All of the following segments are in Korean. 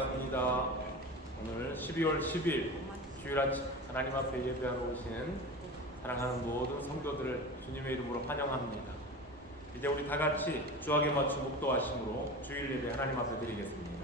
반갑습니다. 오늘 12월 10일 주일 아침 하나님 앞에 예배하러 오신 사랑하는 모든 성도들을 주님의 이름으로 환영합니다. 이제 우리 다 같이 주악에 맞춘 목도하심으로 주일 예배 하나님 앞에 드리겠습니다.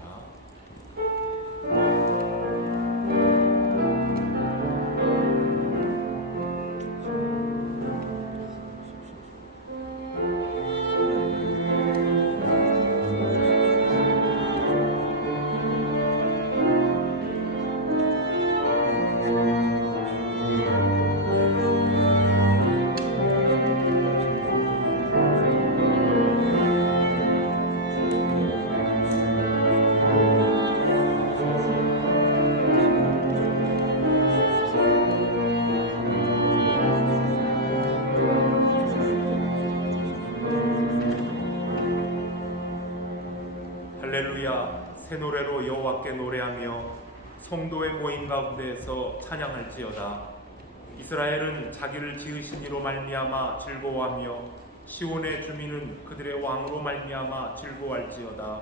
할렐루야, 새 노래로 여호와께 노래하며 성도의 모임 가운데에서 찬양할지어다. 이스라엘은 자기를 지으신 이로 말미암아 즐거워하며 시온의 주민은 그들의 왕으로 말미암아 즐거워할지어다.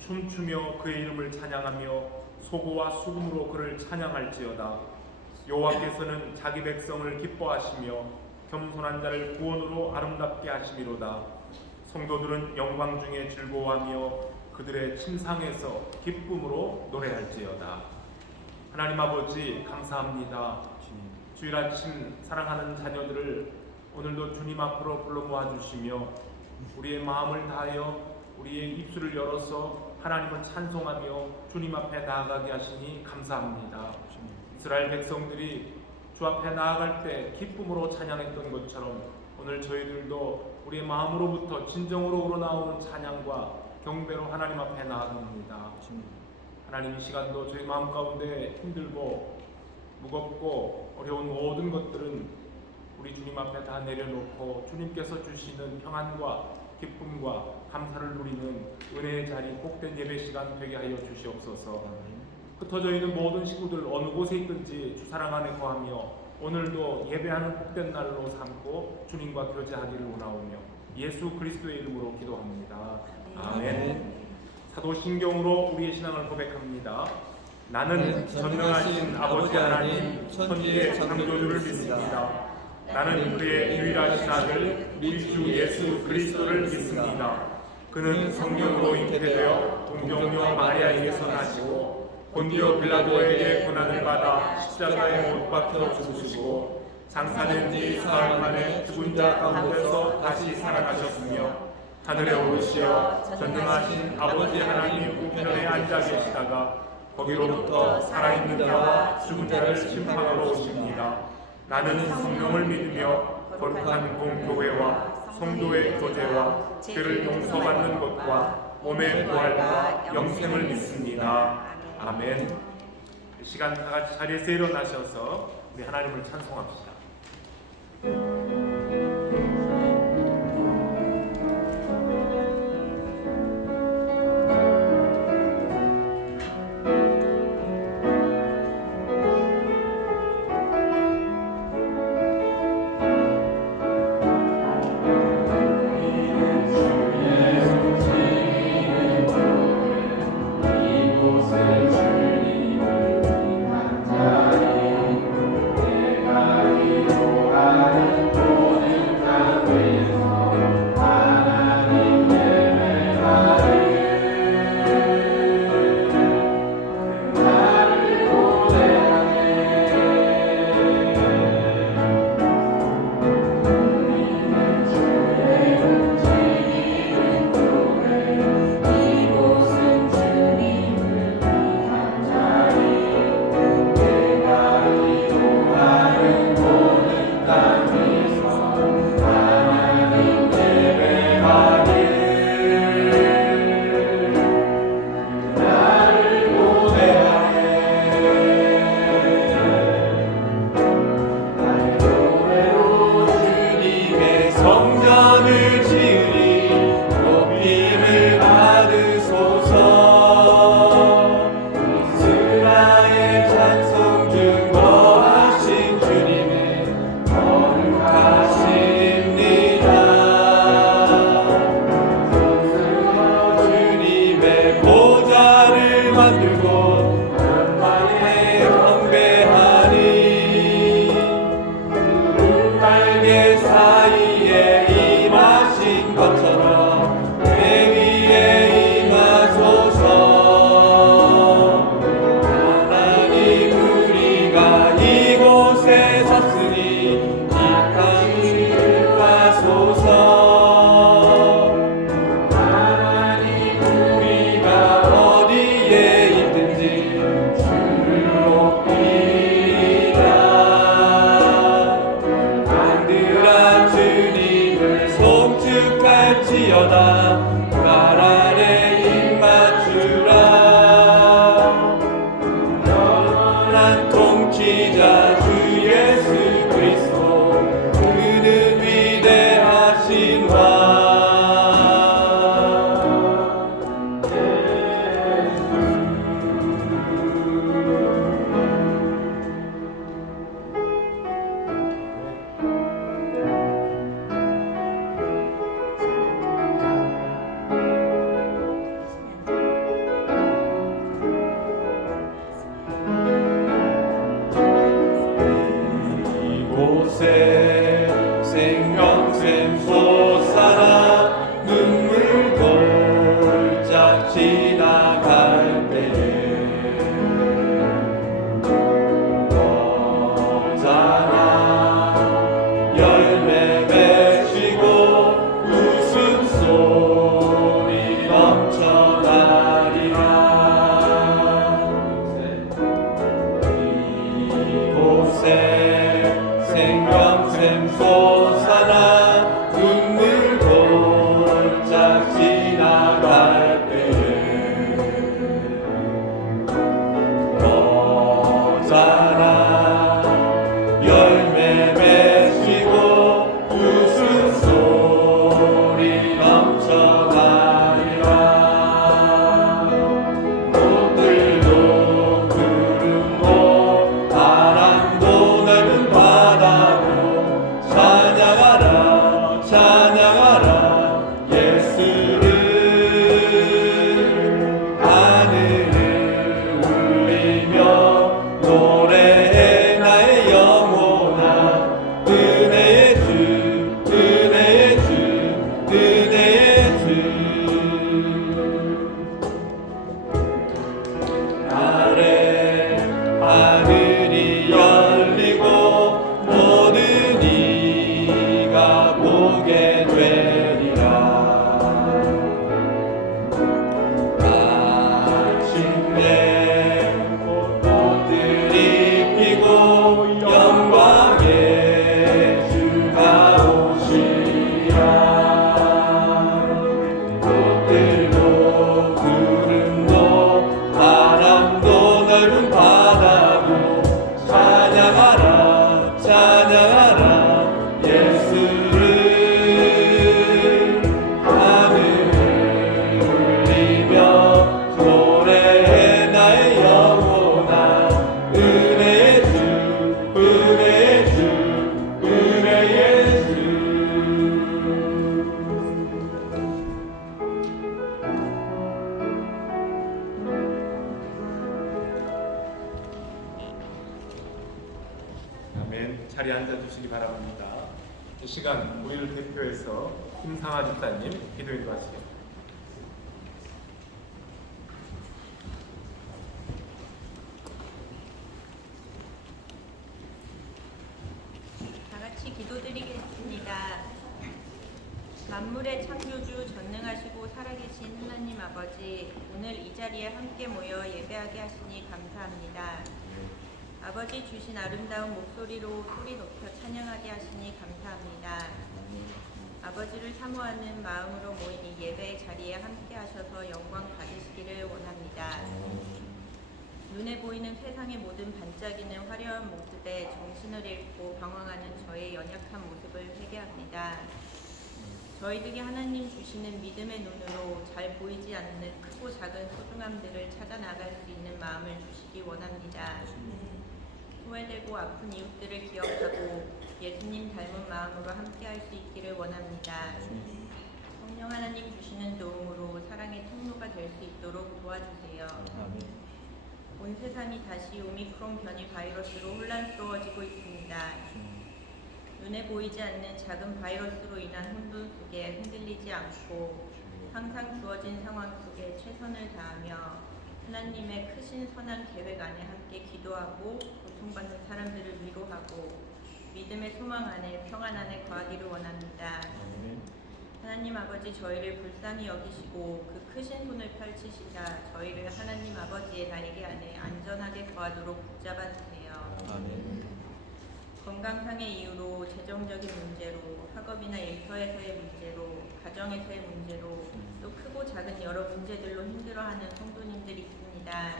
춤추며 그의 이름을 찬양하며 소고와 수금으로 그를 찬양할지어다. 여호와께서는 자기 백성을 기뻐하시며 겸손한 자를 구원으로 아름답게 하심이로다. 성도들은 영광 중에 즐거워하며 그들의 침상에서 기쁨으로 노래할지어다. 하나님 아버지 감사합니다. 주일 아침 사랑하는 자녀들을 오늘도 주님 앞으로 불러 모아주시며 우리의 마음을 다하여 우리의 입술을 열어서 하나님을 찬송하며 주님 앞에 나아가게 하시니 감사합니다. 이스라엘 백성들이 주 앞에 나아갈 때 기쁨으로 찬양했던 것처럼 오늘 저희들도 우리의 마음으로부터 진정으로 우러나오는 찬양과 경배로 하나님 앞에 나아갑니다. 하나님, 이 시간도 저희 마음 가운데 힘들고 무겁고 어려운 모든 것들은 우리 주님 앞에 다 내려놓고 주님께서 주시는 평안과 기쁨과 감사를 누리는 은혜의 자리, 복된 예배 시간 되게 하여 주시옵소서. 흩어져 있는 모든 식구들 어느 곳에 있든지 주 사랑 안에 거하며 오늘도 예배하는 복된 날로 삼고 주님과 교제하기를 원하오며 예수 그리스도의 이름으로 기도합니다. 아멘. 사도신경으로 우리의 신앙을 고백합니다. 나는 전능하신 아버지 하나님 천지의 창조주를 믿습니다. 나는 그의 유일하신 아들 우리 주 예수 그리스도를 믿습니다. 그는 성령으로 잉태되어 동정녀 마리아에게서 나시고 본디오 빌라도에게 고난을 받아 십자가에 못 박혀 죽으시고 장사된 지 사흘 만에 죽은 자 가운데서 다시 살아나셨으며 하늘에 오르시어 전능하신 아버지 하나님 우편에 앉아 계시다가 거기로부터 살아있는 자와 죽은 자를 심판하러 오십니다. 나는 성령을 믿으며 거룩한 공교회와 성도의 교제와 죄를 용서받는 것과 몸의 부활과 영생을 믿습니다. 아멘. 이 시간 다 같이 자리에서 일어나셔서 우리 하나님을 찬송합시다. 내가 이루하는 자리에 앉아주시기 바랍니다. 이 시간 우리를 대표해서 김상아 집사님 기도 인도하시겠습니다. 다 같이 기도드리겠습니다. 만물의 창조주 전능하시고 살아계신 하나님 아버지, 오늘 이 자리에 함께 모여 예배하게 하시니 감사합니다. 아버지 주신 아름다운 목소리로 소리 높여 찬양하게 하시니 감사합니다. 아버지를 사모하는 마음으로 모인 이 예배의 자리에 함께 하셔서 영광 받으시기를 원합니다. 눈에 보이는 세상의 모든 반짝이는 화려한 모습에 정신을 잃고 방황하는 저의 연약한 모습을 회개합니다. 저희들이 하나님 주시는 믿음의 눈으로 잘 보이지 않는 크고 작은 소중함들을 찾아 나갈 수 있는 마음을 주시기 원합니다. 소외되고 아픈 이웃들을 기억하고 예수님 닮은 마음으로 함께할 수 있기를 원합니다. 성령 하나님 주시는 도움으로 사랑의 통로가 될 수 있도록 도와주세요. 온 세상이 다시 오미크론 변이 바이러스로 혼란스러워지고 있습니다. 눈에 보이지 않는 작은 바이러스로 인한 혼돈 속에 흔들리지 않고 항상 주어진 상황 속에 최선을 다하며 하나님의 크신 선한 계획 안에 함께 기도하고 고통받는 사람들을 위로하고 믿음의 소망 안에 평안 안에 거하기를 원합니다. 하나님 아버지, 저희를 불쌍히 여기시고 그 크신 손을 펼치시자 저희를 하나님 아버지의 날개 안에 안전하게 거하도록 붙잡아 주세요. 건강상의 이유로, 재정적인 문제로, 학업이나 일터에서의 문제로, 가정에서의 문제로, 또 크고 작은 여러 문제들로 힘들어하는 성도님들이 있습니다.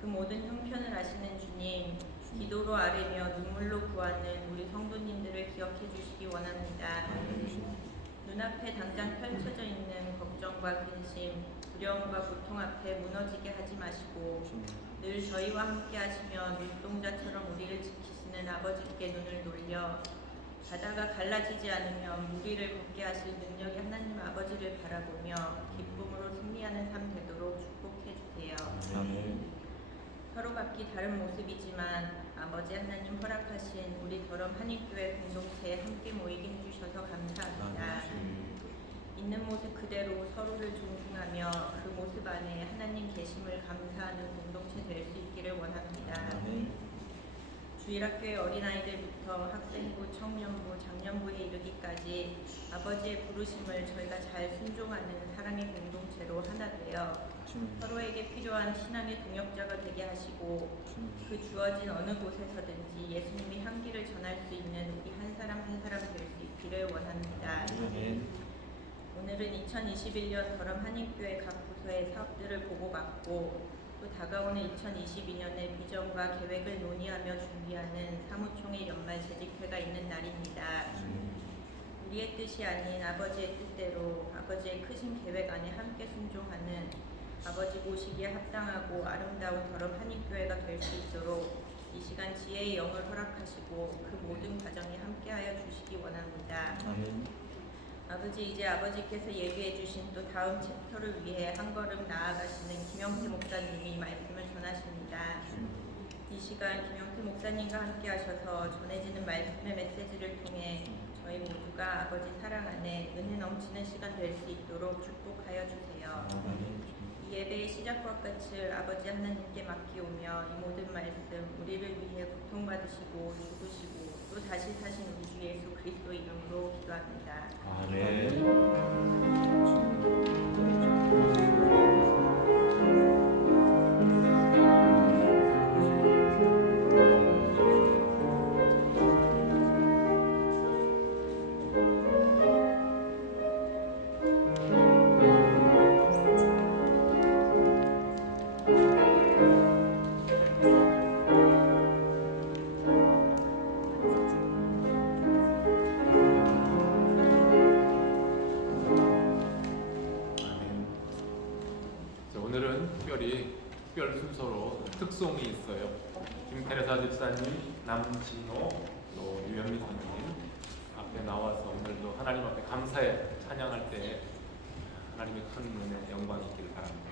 그 모든 형편을 아시는 주님, 기도로 아뢰며 눈물로 구하는 우리 성도님들을 기억해 주시기 원합니다. 눈앞에 당장 펼쳐져 있는 걱정과 근심, 두려움과 고통 앞에 무너지게 하지 마시고 늘 저희와 함께 하시며 눈동자처럼 우리를 지키시는 아버지께 눈을 돌려 바다가 갈라지지 않으면 무리를 걷게 하실 능력의 하나님 아버지를 바라보며 기쁨으로 승리하는 삶 되도록 축복해 주세요. 서로 각기 다른 모습이지만 아버지 하나님 허락하신 우리 더럼 한인교회 공동체에 함께 모이게 해주셔서 감사합니다. 있는 모습 그대로 서로를 존중하며 그 모습 안에 하나님 계심을 감사하는 공동체 될 수 있기를 원합니다. 주일학교의 어린아이들부터 학생부, 청년부, 장년부에 이르기까지 아버지의 부르심을 저희가 잘 순종하는 사랑의 공동체로 하나 되어 서로에게 필요한 신앙의 동역자가 되게 하시고 그 주어진 어느 곳에서든지 예수님의 향기를 전할 수 있는 우리 한 사람 한 사람 될 수 있기를 원합니다. 오늘은 2021년 더럼 한인교회 각 부서의 사업들을 보고받고 또 다가오는 2022년의 비전과 계획을 논의하며 준비하는 사무총회 연말 재직회가 있는 날입니다. 우리의 뜻이 아닌 아버지의 뜻대로 아버지의 크신 계획 안에 함께 순종하는 아버지 모시기에 합당하고 아름다운 더럼 한인교회가 될 수 있도록 이 시간 지혜의 영을 허락하시고 그 모든 과정에 함께하여 주시기 원합니다. 아버지, 이제 아버지께서 얘기해 주신 또 다음 챕터를 위해 한 걸음 나아가시는 김영태 목사님이 말씀을 전하십니다. 이 시간 김영태 목사님과 함께 하셔서 전해지는 말씀의 메시지를 통해 저희 모두가 아버지 사랑 안에 은혜 넘치는 시간 될 수 있도록 축복하여 주세요. 이 예배의 시작과 끝을 아버지 하나님께 맡기오며 이 모든 말씀 우리를 위해 고통받으시고 죽으시고 또 다시 사신 우리 주 예수 그리스도 이름으로 기도합니다. 특별 순서로 특송이 있어요. 김테레사 집사님, 남진호, 또 유현미 선생님 앞에 나와서 오늘도 하나님 앞에 감사의 찬양할 때 하나님의 큰 은혜, 영광이 있기를 바랍니다.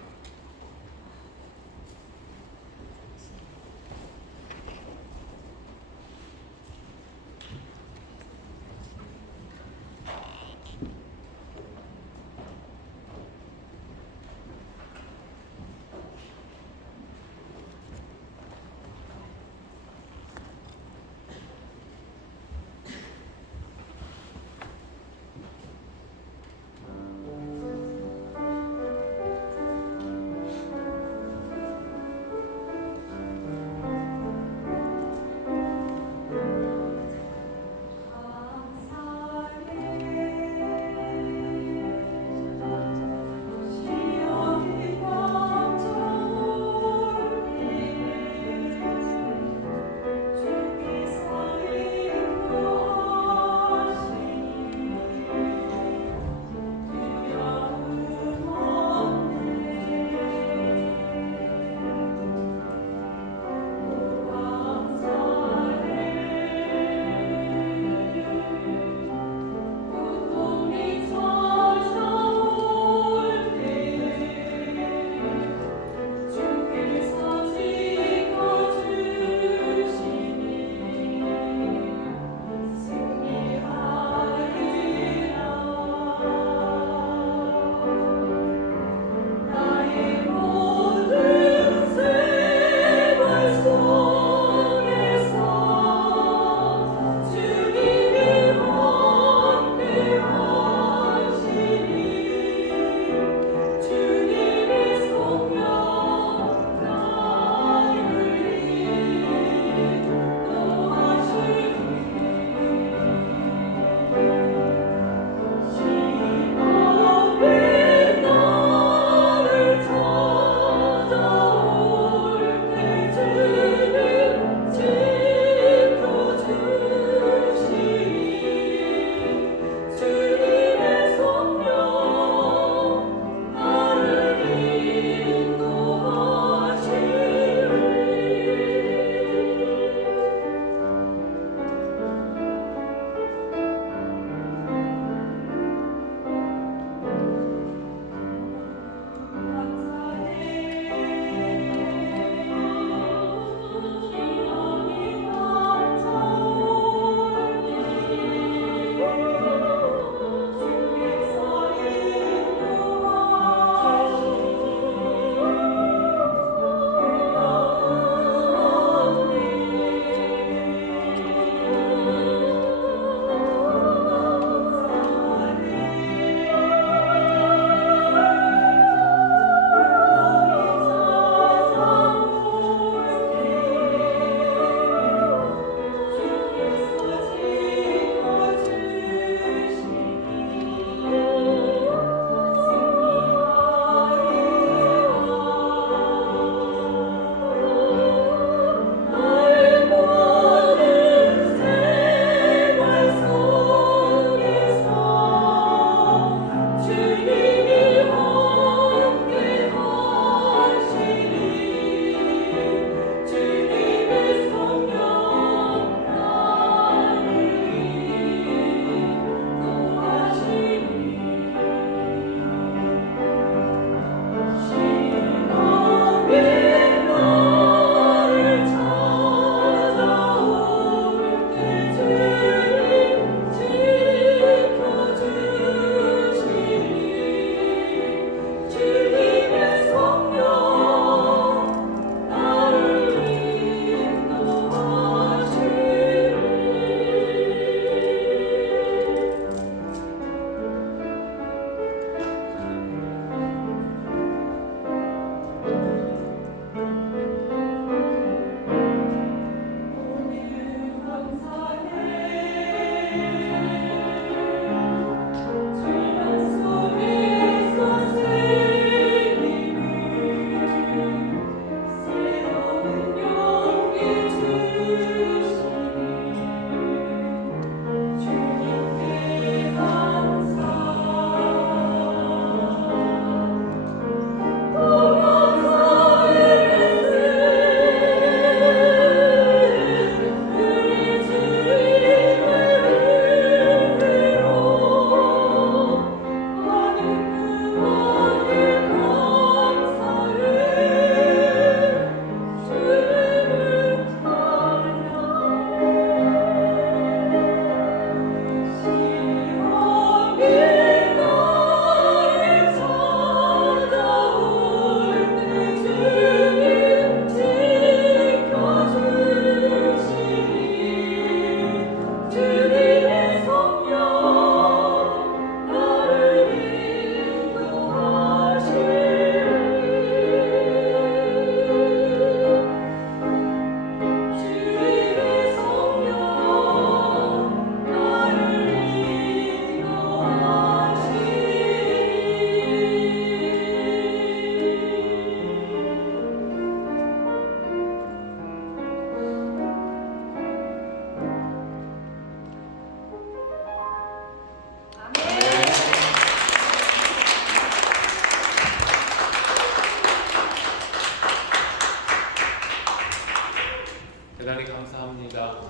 대단히 감사합니다.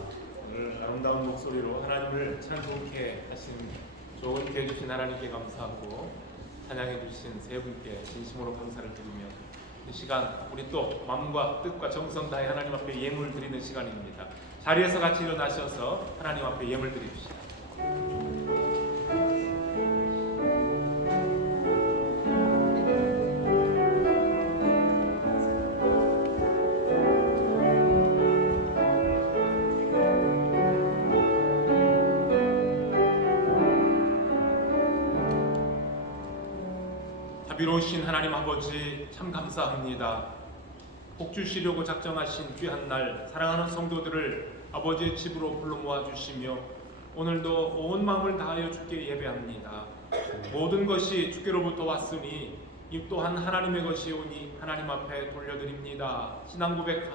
오늘 아름다운 목소리로 하나님을 찬송케 하신 좋은 기회 주신 하나님께 감사하고 찬양해 주신 세 분께 진심으로 감사를 드리며 이 시간 우리 또 마음과 뜻과 정성 다해 하나님 앞에 예물 드리는 시간입니다. 자리에서 같이 일어나셔서 하나님 앞에 예물 드립시다. 자비로우신 하나님 아버지 참 감사합니다. 복 주시려고 작정하신 귀한 날 사랑하는 성도들을 아버지의 집으로 불러 모아주시며 오늘도 온 마음을 다하여 주께 예배합니다. 모든 것이 주께로부터 왔으니 이 또한 하나님의 것이오니 하나님 앞에 돌려드립니다. 신앙 고백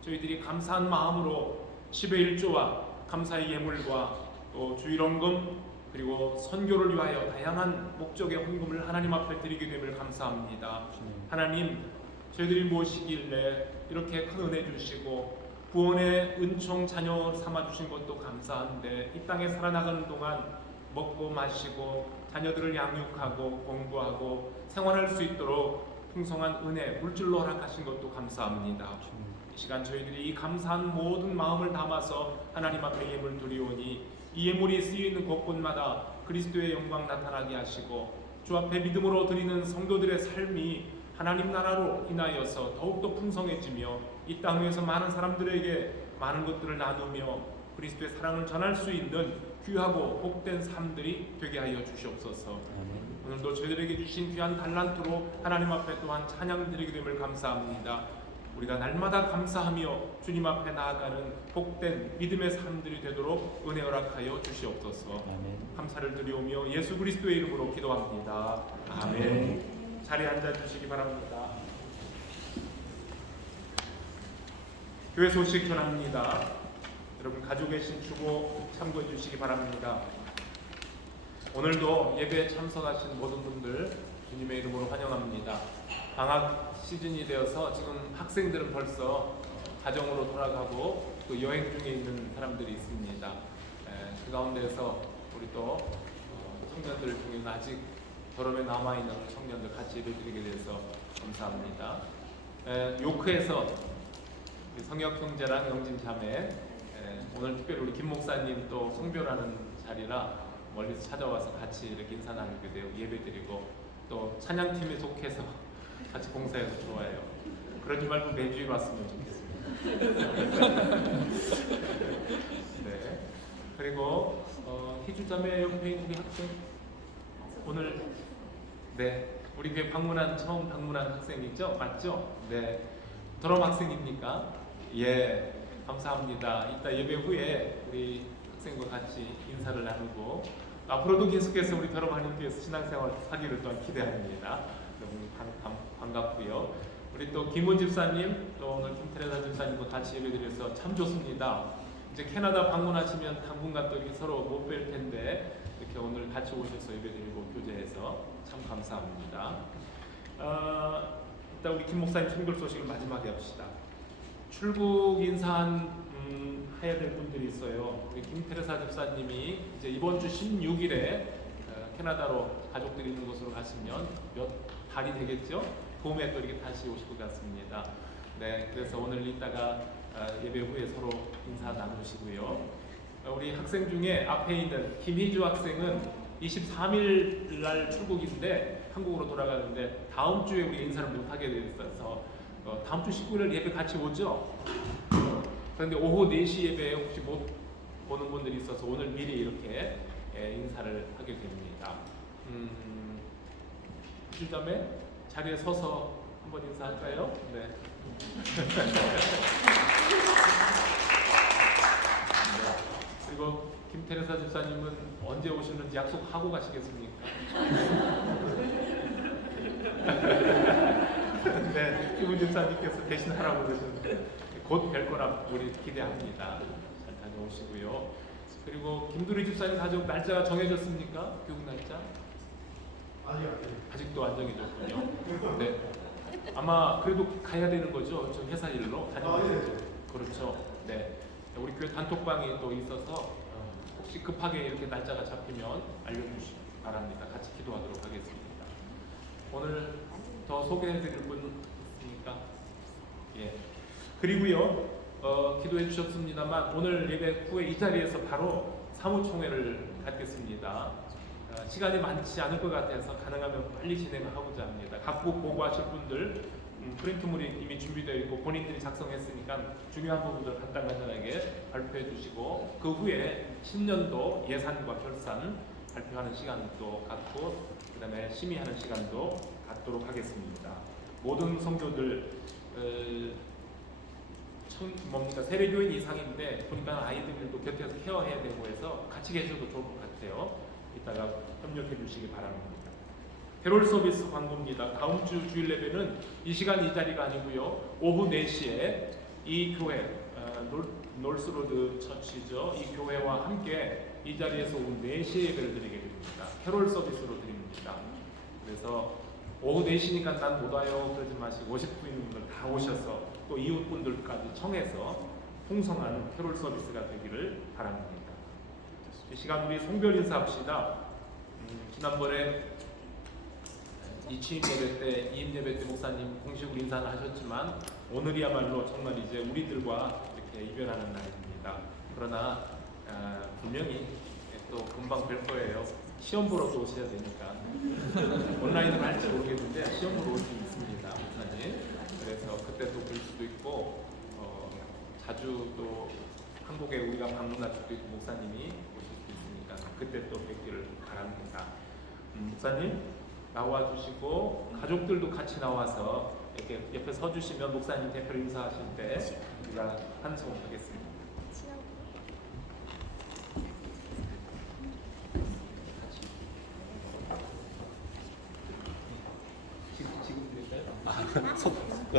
저희들이 감사한 마음으로 10의 1조와 감사의 예물과 또 주일원금 그리고 선교를 위하여 다양한 목적의 헌금을 하나님 앞에 드리게 됨을 감사합니다. 하나님 저희들이 무엇이길래 이렇게 큰 은혜 주시고 구원의 은총 자녀 삼아주신 것도 감사한데 이 땅에 살아나가는 동안 먹고 마시고 자녀들을 양육하고 공부하고 생활할 수 있도록 풍성한 은혜 물질로 허락하신 것도 감사합니다. 이 시간 저희들이 이 감사한 모든 마음을 담아서 하나님 앞에 예물 드리오니 이 예물이 쓰이는 곳곳마다 그리스도의 영광 나타나게 하시고 주 앞에 믿음으로 드리는 성도들의 삶이 하나님 나라로 인하여서 더욱더 풍성해지며 이 땅 위에서 많은 사람들에게 많은 것들을 나누며 그리스도의 사랑을 전할 수 있는 귀하고 복된 삶들이 되게 하여 주시옵소서. 오늘도 저희들에게 주신 귀한 달란트로 하나님 앞에 또한 찬양 드리게 됨을 감사합니다. 우리가 날마다 감사하며 주님 앞에 나아가는 복된 믿음의 삶들이 되도록 은혜 허락하여 주시옵소서. 아멘. 감사를 드리오며 예수 그리스도의 이름으로 기도합니다. 아멘. 자리에 앉아 주시기 바랍니다. 교회 소식 전합니다. 여러분 가지고 계신 주보 참고해 주시기 바랍니다. 오늘도 예배에 참석하신 모든 분들 주님의 이름으로 환영합니다. 방학 시즌이 되어서 지금 학생들은 벌써 가정으로 돌아가고 또 여행 중에 있는 사람들이 있습니다. 그 가운데서 우리 또 청년들 중에는 아직 결혼에 남아있는 청년들 같이 예배드리게 돼서 감사합니다. 요크에서 성역 형제랑 영진 자매 오늘 특별히 우리 김 목사님 또 성별하는 자리라 멀리서 찾아와서 같이 이렇게 인사 나누게 되고 예배드리고 또 찬양팀에 속해서 같이 봉사해서 좋아해요. 그러지 말고 매주일 왔으면 좋겠습니다. 네. 그리고 희주자매 옆에 우리 학생 오늘 우리 교회 처음 방문한 학생이죠? 맞죠? 네. 졸업 학생입니까? 예. 감사합니다. 이따 예배 후에 우리 학생과 같이 인사를 나누고 앞으로도 계속해서 우리 졸업하님께서 신앙생활 사기를 또한 기대합니다. 너무 반갑고요. 우리 또 김훈 집사님 또 오늘 김테레사 집사님과 같이 예배드려서 참 좋습니다. 이제 캐나다 방문하시면 당분간 또 이렇게 서로 못 뵐 텐데 이렇게 오늘 같이 오셔서 예배드리고 교제해서 참 감사합니다. 일단 우리 김 목사님 선교 소식을 마지막에 합시다. 출국 인사한 해야 될 분들이 있어요. 우리 김테레사 집사님이 이제 이번 주 16일에 캐나다로 가족들이 있는 곳으로 가시면 몇 달이 되겠죠? 봄에 또 이렇게 다시 오실 것 같습니다. 네, 그래서 오늘 이따가 예배 후에 서로 인사 나누시고요. 우리 학생 중에 앞에 있는 김희주 학생은 23일 날 출국인데 한국으로 돌아가는데 다음 주에 우리 인사를 못 하게 되어서 다음 주 19일 예배 같이 오죠? 그런데 오후 4시 예배에 혹시 못 보는 분들이 있어서 오늘 미리 이렇게 인사를 하게 됩니다. 주자매 자리에 서서 한번 인사할까요? 네. 그리고 김테레사 집사님은 언제 오시는지 약속하고 가시겠습니까? 네, 김훈 집사님께서 대신 하라고 그러셨는데 곧 뵐 거라 우리 기대합니다. 잘 다녀오시고요. 그리고 김두리 집사님 가족 날짜가 정해졌습니까? 교육 날짜? 아직도 안 정해졌군요. 네. 아마 그래도 가야 되는 거죠? 저 회사 일로 다녀오시죠. 그렇죠. 네. 우리 교회 단톡방이 또 있어서 혹시 급하게 이렇게 날짜가 잡히면 알려주시기 바랍니다. 같이 기도하도록 하겠습니다. 오늘 더 소개해드릴 분 있습니까? 예. 그리고요, 기도해 주셨습니다만 오늘 예배 후에 이 자리에서 바로 사무총회를 갖겠습니다. 시간이 많지 않을 것 같아서 가능하면 빨리 진행을 하고자 합니다. 각국 보고하실 분들 프린트물이 이미 준비되어 있고 본인들이 작성했으니까 중요한 부분들 간단하게 발표해 주시고 그 후에 신년도 예산과 결산 발표하는 시간도 갖고 그 다음에 심의하는 시간도 갖도록 하겠습니다. 모든 성도들 세례교인 이상인데 보니까 아이들도 곁에서 케어해야 되고 해서 같이 계셔도 좋을 것 같아요. 이따가 협력해 주시기 바랍니다. 캐롤 서비스 광고입니다. 다음 주 주일 예배는 이 시간 이 자리가 아니고요. 오후 4시에 이 교회 놀스로드 처치죠. 이 교회와 함께 이 자리에서 오후 4시에 예배를 드리게 됩니다. 캐롤 서비스로 드립니다. 그래서 오후 4시니까 난 못 와요 그러지 마시고 오실 분들 다 오셔서 또 이웃분들까지 청해서 풍성한 캐롤 서비스가 되기를 바랍니다. 이 시간 우리 송별 인사합시다. 지난번에 이취임 예배 때, 이임 예배 때 목사님 공식으로 인사를 하셨지만 오늘이야말로 정말 이제 우리들과 이렇게 이별하는 날입니다. 그러나 분명히 또 금방 뵐 거예요. 시험 보러 또 오셔야 되니까 온라인으로 할지 모르겠는데 시험 보러 올 수 있습니다, 목사님. 그래서 그때 또 뵐 수도 있고 자주 또 한국에 우리가 방문할 수도 있고 목사님이 오실 수 있으니까 그때 또 뵙기를 바랍니다. 목사님 나와주시고 가족들도 같이 나와서 이렇게 옆에 서주시면 목사님 대표로 인사하실 때 우리가 환송하겠습니다.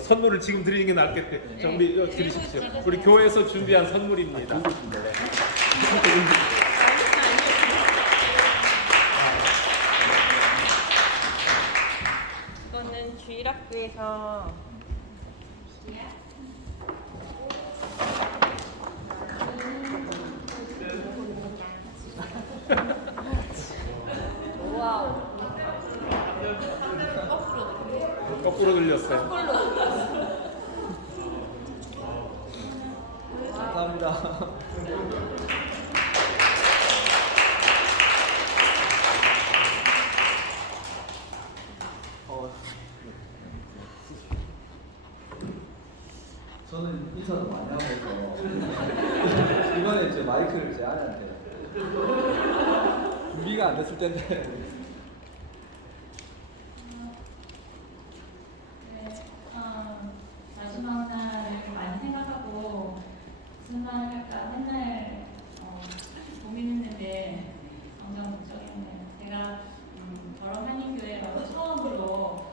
선물을 지금 드리는 게 낫겠대. 자, 우리 드리십시오. 우리 교회에서 준비한 선물입니다. 이거는 주일학교에서 거꾸로 들렸어요. 감사합니다. 저는 인사도 많이 하고 해서 이번에 이제 마이크를 제 아내한테 준비가 안 됐을 텐데 마지막 날을 많이 생각하고 무슨 말을 할까 맨날 고민했는데 엄청 걱정했네요. 제가 결혼한인교회라고 처음으로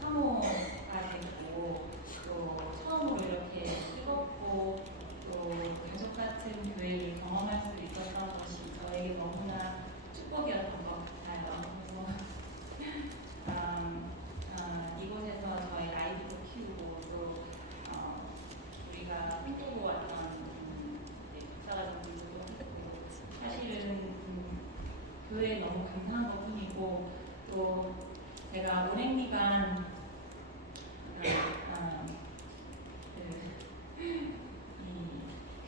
사모가 되고 또 처음으로 이렇게 뜨겁고 또 가족 같은 교회를 경험할 수 있었던 것이 저에게 너무나 축복이었던 것 같아요. 이곳에서 저희 아이들도 키우고 또 우리가 꿈꾸고 왔던 목사가족들도 했고 사실은 교회에 너무 감사한 것뿐이고 또 제가 오랜 기간 이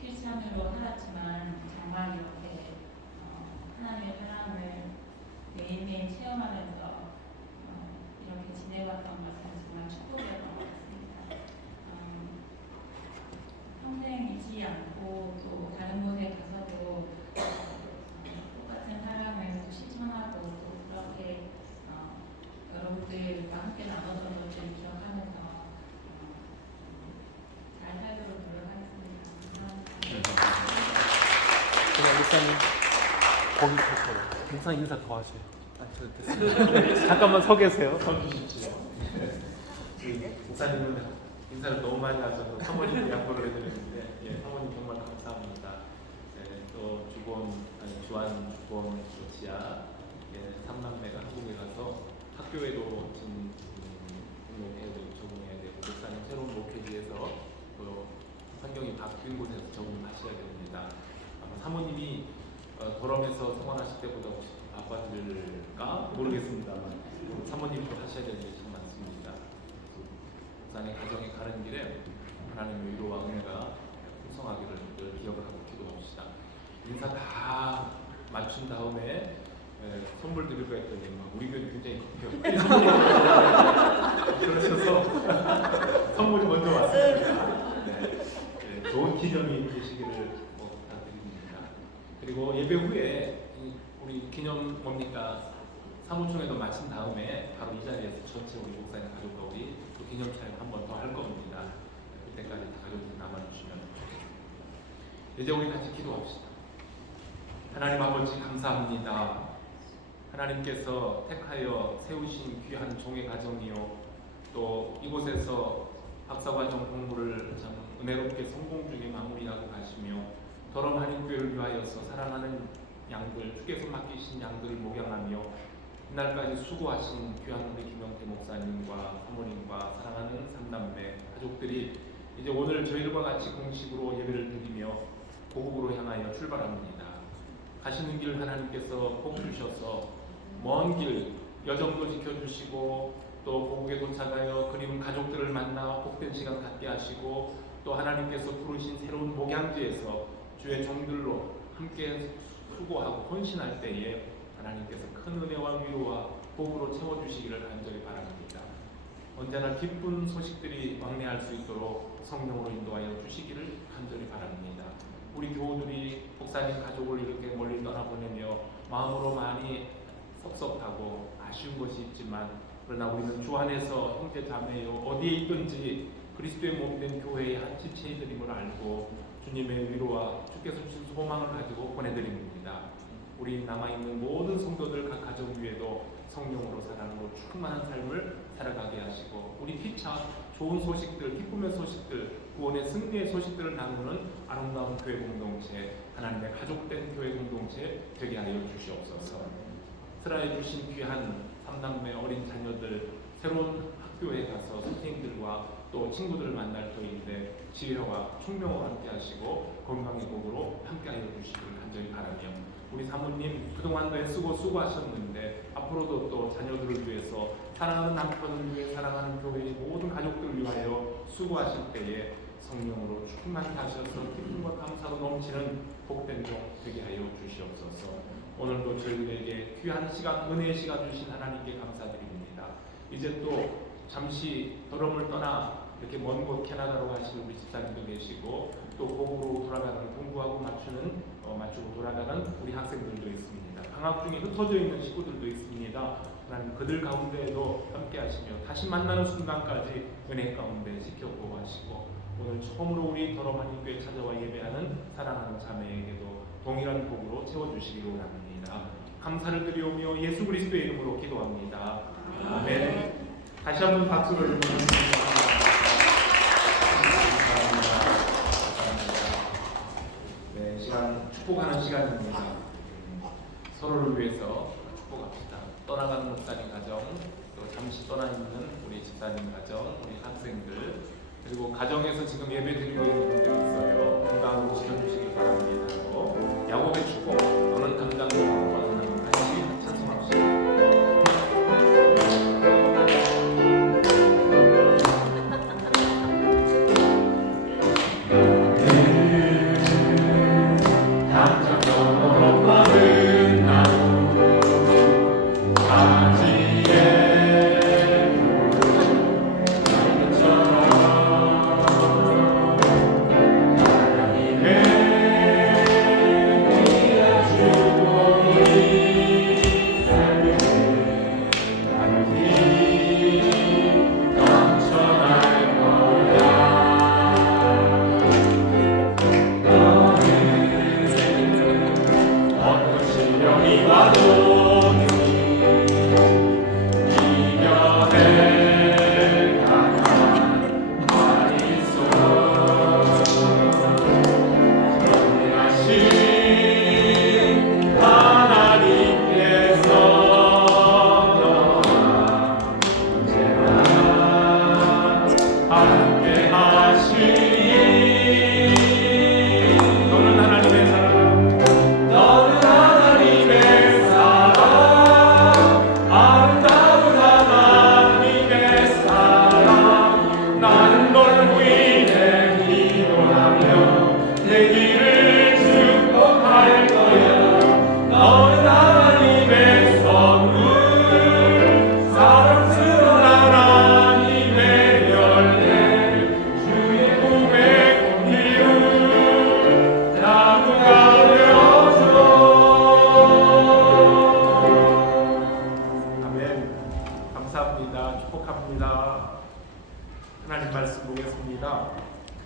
크리스천으로 살았지만 정말 이렇게 하나님의 사랑을 매일매일 체험하면서 이렇게 지내왔던 것은 정말 축복이었던 것 같습니다. 평생 잊지 않고 또 다른 곳에 가서도 똑같은 사랑을 또 실천하고 또 그렇게 여러분들과 함께 나눴던 것들을 기억하면서 잘 살도록 노력하겠습니다. 감사합니다. 목사님 목사님 인사 더 하세요. 저 됐습니다. 잠깐만 서 계세요. 서 주십시오. 목사님은 인사를 너무 많이 하셔서 사모님 양보를 해드렸는데 사모님 정말 감사합니다. 또 주한, 주본, 지아 삼남매가 한국에 가서 학교에도 지금 등록해야 되고 적응해야 되고 목사님 새로운 목회지에서 또 환경이 바뀐 곳에서 적응하셔야 됩니다. 아마 사모님이 도럼에서 생활하실 때보다 혹시 바빠질까 모르겠습니다만 사모님도 하셔야 되는 게 참 많습니다. 목사님 가정에 가는 길에 하나님의 위로와 은혜가 풍성하기를 늘 기억을 하고 기도합시다. 인사 다 맞춘 다음에 선물 드릴까 했더니 우리 교회 굉장히 급해요. 그러셔서 선물이 먼저 왔습니다. 네, 좋은 기념이 되시기를 부탁드립니다. 그리고 예배 후에 우리 기념 뭡니까? 사무총회도 마친 다음에 바로 이 자리에서 전체 우리 목사님 가족과 우리 또 기념 촬영 한 번 더 할 겁니다. 그때까지 다 가족들이 남아주시면 좋겠습니다. 이제 우리 같이 기도합시다. 하나님 아버지 감사합니다. 하나님께서 택하여 세우신 귀한 종의 가정이요 또 이곳에서 박사과정 공부를 참 은혜롭게 성공 중에 마무리하고 가시며 더럼 한인교회를 위하여서 사랑하는 양들 주께서 맡기신 양들을 목양하며 이날까지 수고하신 귀한 우리 김영태 목사님과 사모님과 사랑하는 삼남매 가족들이 이제 오늘 저희들과 같이 공식으로 예배를 드리며 고국으로 향하여 출발합니다. 가시는 길 하나님께서 복 주셔서 먼 길 여정도 지켜주시고 또 고국에 도착하여 그리운 가족들을 만나 복된 시간 갖게 하시고 또 하나님께서 부르신 새로운 목양지에서 주의 종들로 함께 수고하고 헌신할 때에 하나님께서 큰 은혜와 위로와 복으로 채워주시기를 간절히 바랍니다. 언제나 기쁜 소식들이 왕래할 수 있도록 성령으로 인도하여 주시기를 간절히 바랍니다. 우리 교우들이 목사님 가족을 이렇게 멀리 떠나보내며 마음으로 많이 섭섭하고 아쉬운 것이 있지만 그러나 우리는 주 안에서 형제 자매요 어디에 있든지 그리스도의 몸된 교회의 한 지체들임을 알고 주님의 위로와 주께서 주신 소망을 가지고 보내드립니다. 우리 남아있는 모든 성도들 각 가정 위에도 성령으로 사랑으로 충만한 삶을 살아가게 하시고 우리 피차 좋은 소식들, 기쁨의 소식들, 구원의 승리의 소식들을 나누는 아름다운 교회 공동체, 하나님의 가족된 교회 공동체 되게 하여 주시옵소서. 스라에 주신 귀한 삼남매 어린 자녀들 새로운 학교에 가서 선생님들과 또 친구들을 만날 터인데 지혜와 총명으로 함께 하시고 건강의 복으로 함께 하여 주시기를 간절히 바라며 우리 사모님 그동안도 애쓰고 수고하셨는데 앞으로도 또 자녀들을 위해서 사랑하는 남편을 위해 사랑하는 교회의 모든 가족들을 위하여 수고하실 때에 성령으로 충만히 하셔서 기쁨과 감사로 넘치는 복된 종 되게 하여 주시옵소서. 오늘도 저희들에게 귀한 시간, 은혜의 시간 주신 하나님께 감사드립니다. 이제 또 잠시 더럼을 떠나 이렇게 먼 곳 캐나다로 가실 우리 집사님도 계시고 또 고국으로 돌아가는 공부하고 맞추고 돌아가는 우리 학생들도 있습니다. 방학 중에 흩어져 있는 식구들도 있습니다. 하나님 그들 가운데에도 함께 하시며 다시 만나는 순간까지 은혜 가운데 지켜보호하시고 오늘 처음으로 우리 더럼 한인교회 찾아와 예배하는 사랑하는 자매에게도 동일한 복으로 채워주시기 원합니다. 감사를 드리오며 예수 그리스도의 이름으로 기도합니다. 아멘. 다시 한번 박수를 주시기 네, 시간 축복하는 시간입니다. 서로를 위해서 축복합시다. 떠나가는 목사님 가정, 또 잠시 떠나 있는 우리 집사님 가정, 우리 학생들, 그리고 가정에서 지금 예배 드리고 있는 분들이 있어요. 건강으로 지켜주시기 바랍니다. 야곱의 축복, 너는 당장도 하나님 같이 찬송합시다.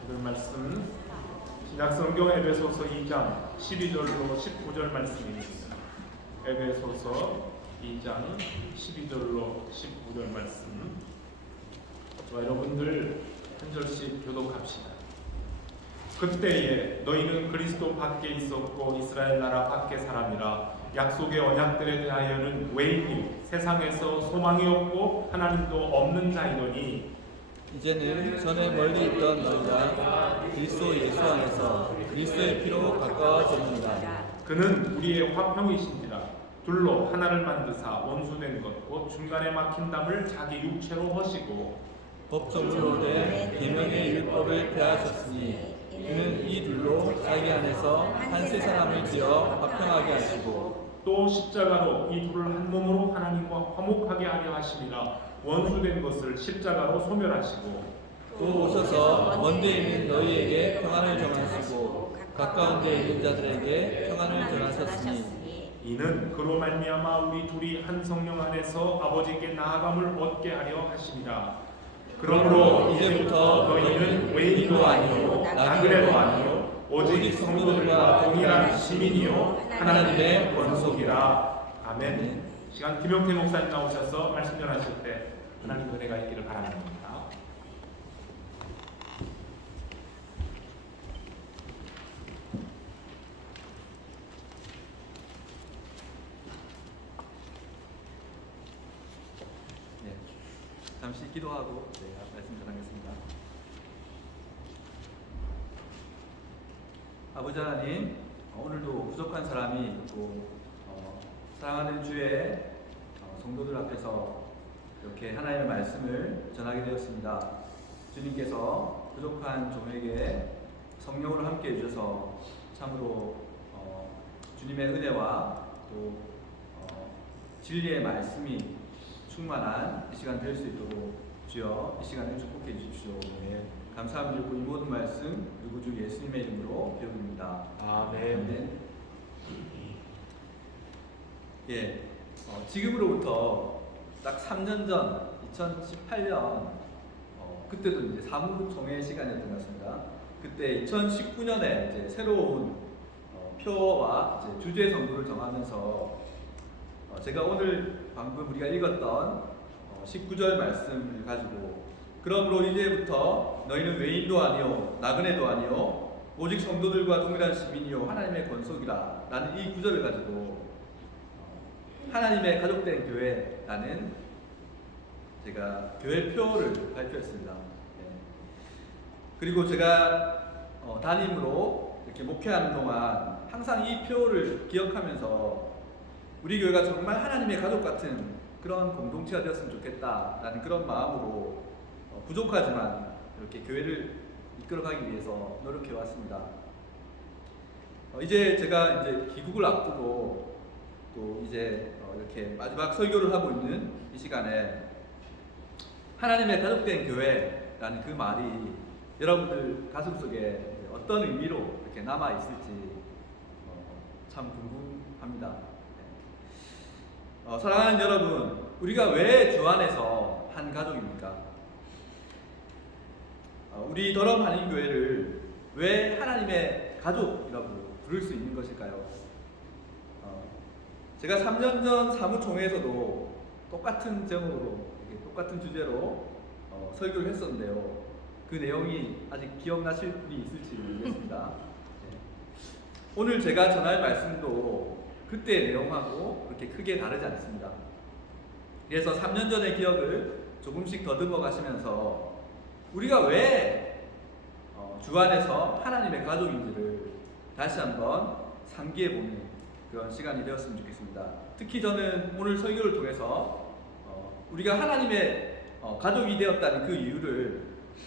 오늘 말씀 신약성경 에베소서 2장 12절로 19절 말씀입니다. 에베소서 2장 12절로 19절 말씀. 저와 여러분들 한 절씩 교독합시다. 그때에 너희는 그리스도 밖에 있었고 이스라엘 나라 밖의 사람이라. 약속의 언약들에 대하여는 외인이 세상에서 소망이 없고 하나님도 없는 자이더니 이제는 전에 멀리 있던 너희가 그리스도 예수 안에서 그리스도의 피로 가까워졌느니라. 그는 우리의 화평이신지라. 둘로 하나를 만드사 원수된 것 곧 중간에 막힌 담을 자기 육체로 허시고 법적으로 된 계명의 율법을 폐하셨으니 그는 이 둘로 자기 안에서 한 세 사람을 지어 화평하게 하시고 또 십자가로 이 둘을 한 몸으로 하나님과 화목하게 하려 하심이라. 원수된 것을 십자가로 소멸하시고 또 오셔서 먼데 있는 너희에게 평안을 전하시고 가까운 데 있는 자들에게 평안을 전하셨으니 이는 그로 말미암아 우리 둘이 한 성령 안에서 아버지께 나아감을 얻게 하려 하심이라. 그러므로 이제부터 너희는 외인도 아니요 나그네도 아니요 오직 성도들과 동일한 시민이요 하나님의 권속이라. 아멘. 시간 김용태 목사님 나오셔서 말씀 전하실 때 하나님 은혜가 있기를 바랍니다. 네, 잠시 기도하고 말씀 전하겠습니다. 아버지 하나님, 오늘도 부족한 사람이 있고 사랑하는 주의 성도들 앞에서 이렇게 하나님의 말씀을 전하게 되었습니다. 주님께서 부족한 종에게 성령으로 함께 해주셔서 참으로 주님의 은혜와 또 진리의 말씀이 충만한 이 시간 될 수 있도록 주여 이 시간을 축복해 주십시오. 네, 감사함을 드리고 이 모든 말씀 우리 구주 예수님의 이름으로 기도드립니다. 아멘. 예, 지금으로부터 딱 3년 전 2018년 그때도 이제 사무총회 시간이었던 것 같습니다. 그때 2019년에 이제 새로운 표와 이제 주제 선구를 정하면서 제가 오늘 방금 우리가 읽었던 19절 말씀을 가지고 그러므로 이제부터 너희는 외인도 아니요 나그네도 아니요 오직 성도들과 동일한 시민이요 하나님의 권속이라 라는 이 구절을 가지고 하나님의 가족된 교회라는 제가 교회표를 발표했습니다. 네. 그리고 제가 담임으로 이렇게 목회하는 동안 항상 이 표를 기억하면서 우리 교회가 정말 하나님의 가족 같은 그런 공동체가 되었으면 좋겠다라는 그런 마음으로 부족하지만 이렇게 교회를 이끌어가기 위해서 노력해 왔습니다. 이제 제가 이제 귀국을 앞두고 또 이제 이렇게 마지막 설교를 하고 있는 이 시간에 하나님의 가족된 교회라는 그 말이 여러분들 가슴속에 어떤 의미로 이렇게 남아 있을지 참 궁금합니다. 사랑하는 여러분, 우리가 왜 주 안에서 한 가족입니까? 우리 더럼 한인교회를 왜 하나님의 가족이라고 부를 수 있는 것일까요? 제가 3년 전 사무총회에서도 똑같은 제목으로 똑같은 주제로 설교를 했었는데요. 그 내용이 아직 기억나실 분이 있을지 모르겠습니다. 네. 오늘 제가 전할 말씀도 그때의 내용하고 그렇게 크게 다르지 않습니다. 그래서 3년 전의 기억을 조금씩 더듬어 가시면서 우리가 왜 주 안에서 하나님의 가족인지를 다시 한번 상기해보는 그런 시간이 되었으면 좋겠습니다. 특히 저는 오늘 설교를 통해서 우리가 하나님의 가족이 되었다는 그 이유를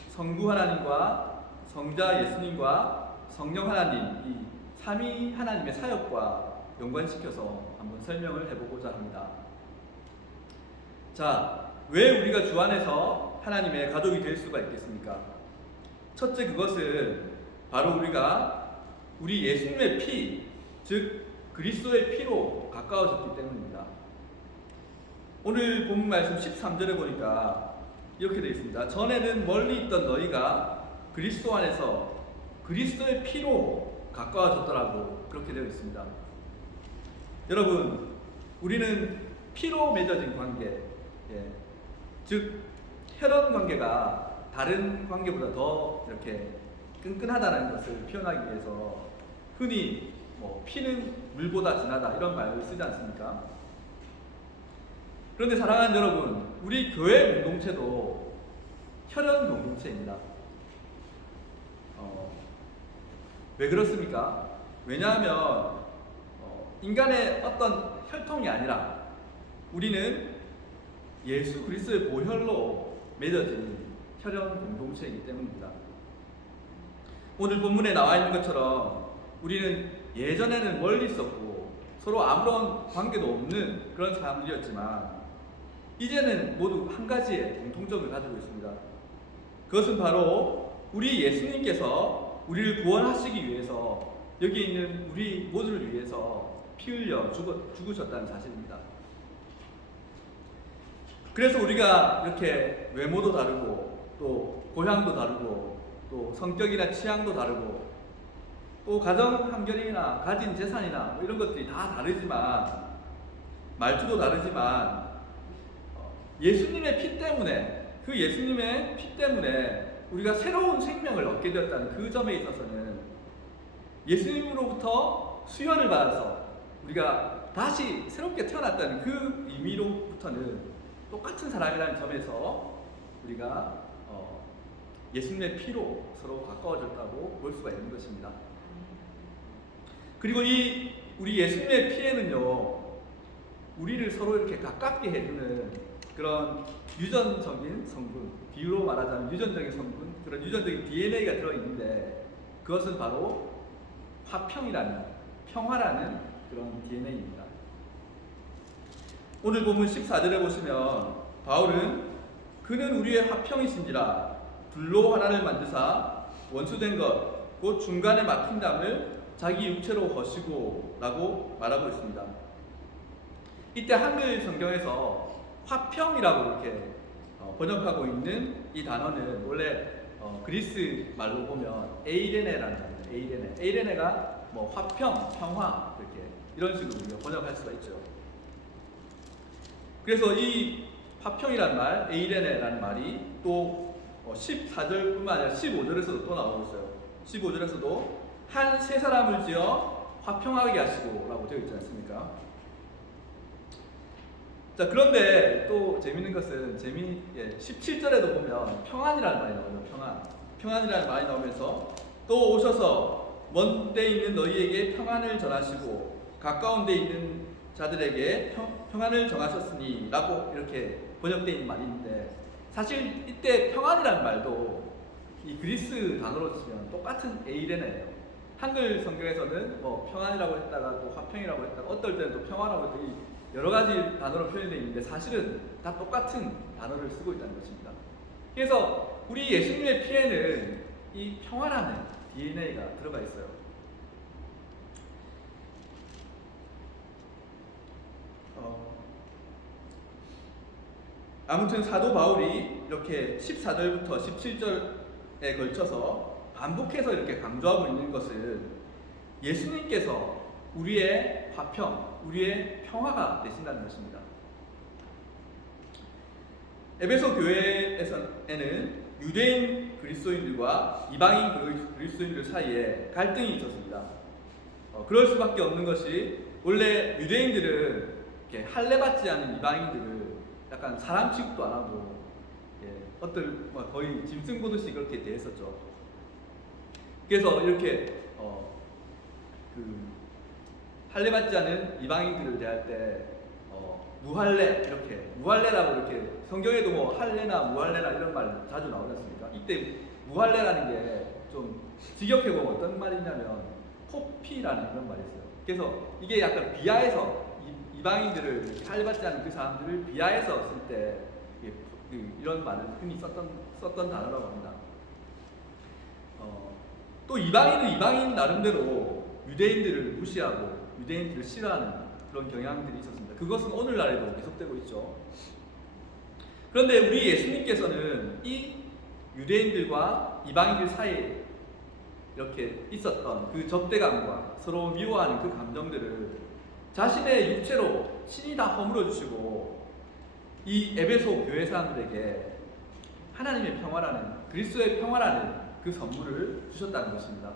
성부 하나님과 성자 예수님과 성령 하나님 이 삼위 하나님의 사역과 연관시켜서 한번 설명을 해보고자 합니다. 자, 왜 우리가 주 안에서 하나님의 가족이 될 수가 있겠습니까? 첫째, 그것은 바로 우리 예수님의 피, 즉 그리스도의 피로 가까워졌기 때문입니다. 오늘 본문 말씀 13절에 보니까 이렇게 되어 있습니다. 전에는 멀리 있던 너희가 그리스도 안에서 그리스도의 피로 가까워졌더라고 그렇게 되어 있습니다. 여러분, 우리는 피로 맺어진 관계, 즉 혈연 관계가 다른 관계보다 더 이렇게 끈끈하다는 것을 표현하기 위해서 흔히 피는 물보다 진하다 이런 말을 쓰지 않습니까? 그런데 사랑하는 여러분, 우리 교회 공동체도 혈연 공동체입니다. 왜 그렇습니까? 왜냐하면 인간의 어떤 혈통이 아니라 우리는 예수 그리스도의 보혈로 맺어진 혈연 공동체이기 때문입니다. 오늘 본문에 나와 있는 것처럼 우리는 예전에는 멀리 있었고 서로 아무런 관계도 없는 그런 사람들이었지만 이제는 모두 한 가지의 공통점을 가지고 있습니다. 그것은 바로 우리 예수님께서 우리를 구원하시기 위해서 여기 있는 우리 모두를 위해서 피 흘려 죽으셨다는 사실입니다. 그래서 우리가 이렇게 외모도 다르고 또 고향도 다르고 또 성격이나 취향도 다르고 또 가정 환경이나 가진 재산이나 이런 것들이 다 다르지만 말투도 다르지만 예수님의 피 때문에 그 예수님의 피 때문에 우리가 새로운 생명을 얻게 되었다는 그 점에 있어서는 예수님으로부터 수혈을 받아서 우리가 다시 새롭게 태어났다는 그 의미로부터는 똑같은 사람이라는 점에서 우리가 예수님의 피로 서로 가까워졌다고 볼 수가 있는 것입니다. 그리고 이 우리 예수님의 피에는요, 우리를 서로 이렇게 가깝게 해주는 그런 유전적인 성분, 비유로 말하자면 유전적인 성분, 그런 유전적인 DNA가 들어있는데 그것은 바로 화평이라는, 평화라는 그런 DNA입니다. 오늘 본문 14절에 보시면 바울은 그는 우리의 화평이신지라 불로 하나를 만드사 원수된 것 곧 중간에 막힌 담을 자기 육체로 거시고 라고 말하고 있습니다. 이때 한글 성경에서 화평이라고 이렇게 번역하고 있는 이 단어는 원래 그리스 말로 보면 에이레네라는 단어예요. 에이레네가 화평, 평화 이렇게 이런 식으로 우리가 번역할 수가 있죠. 그래서 이 화평이라는 말, 에이레네라는 말이 또 14절뿐만 아니라 15절에서도 또 나오고 있어요. 15절에서도 한 세 사람을 지어 화평하게 하시고 라고 되어 있지 않습니까? 자, 그런데 또 재밌는 것은 17절에도 보면 평안이라는 말이 나오죠. 평안이라는 말이 나오면서 또 오셔서 먼 데 있는 너희에게 평안을 전하시고 가까운 데 있는 자들에게 평안을 정하셨으니 라고 이렇게 번역되어 있는 말이 있는데 사실 이때 평안이라는 말도 이 그리스 단어로 치면 똑같은 에이레네예요. 한글 성경에서는 평안이라고 했다가 또 화평이라고 했다가 어떨 때는 또 평화라고 했다가 여러 가지 단어로 표현되어 있는데 사실은 다 똑같은 단어를 쓰고 있다는 것입니다. 그래서 우리 예수님의 피에는 이 평화라는 DNA가 들어가 있어요. 아무튼 사도 바울이 이렇게 14절부터 17절에 걸쳐서 반복해서 이렇게 강조하고 있는 것은 예수님께서 우리의 화평, 우리의 평화가 되신다는 것입니다. 에베소 교회에는 유대인 그리스도인들과 이방인 그리스도인들 사이에 갈등이 있었습니다. 그럴 수밖에 없는 것이 원래 유대인들은 이렇게 할례받지 않은 이방인들을 약간 사람 취급도 안 하고 거의 짐승 보듯이 그렇게 대했었죠. 그래서 이렇게 할례받지 않은 이방인들을 대할 때 무할례 이렇게 무할례라고 이렇게 성경에도 할례나 무할례나 이런 말 자주 나오지 않습니까? 이때 무할례라는 게 좀 직역해 보면 어떤 말이냐면 포피라는 그런 말이 있어요. 그래서 이게 약간 비하해서 이방인들을 할례받지 않은 그 사람들을 비하해서 쓸 때 이런 말을 흔히 썼던 단어라고 합니다. 또 이방인은 이방인 나름대로 유대인들을 무시하고 유대인들을 싫어하는 그런 경향들이 있었습니다. 그것은 오늘날에도 계속되고 있죠. 그런데 우리 예수님께서는 이 유대인들과 이방인들 사이에 이렇게 있었던 그 적대감과 서로 미워하는 그 감정들을 자신의 육체로 친히 다 허물어 주시고 이 에베소 교회 사람들에게 하나님의 평화라는, 그리스도의 평화라는 그 선물을 주셨다는 것입니다.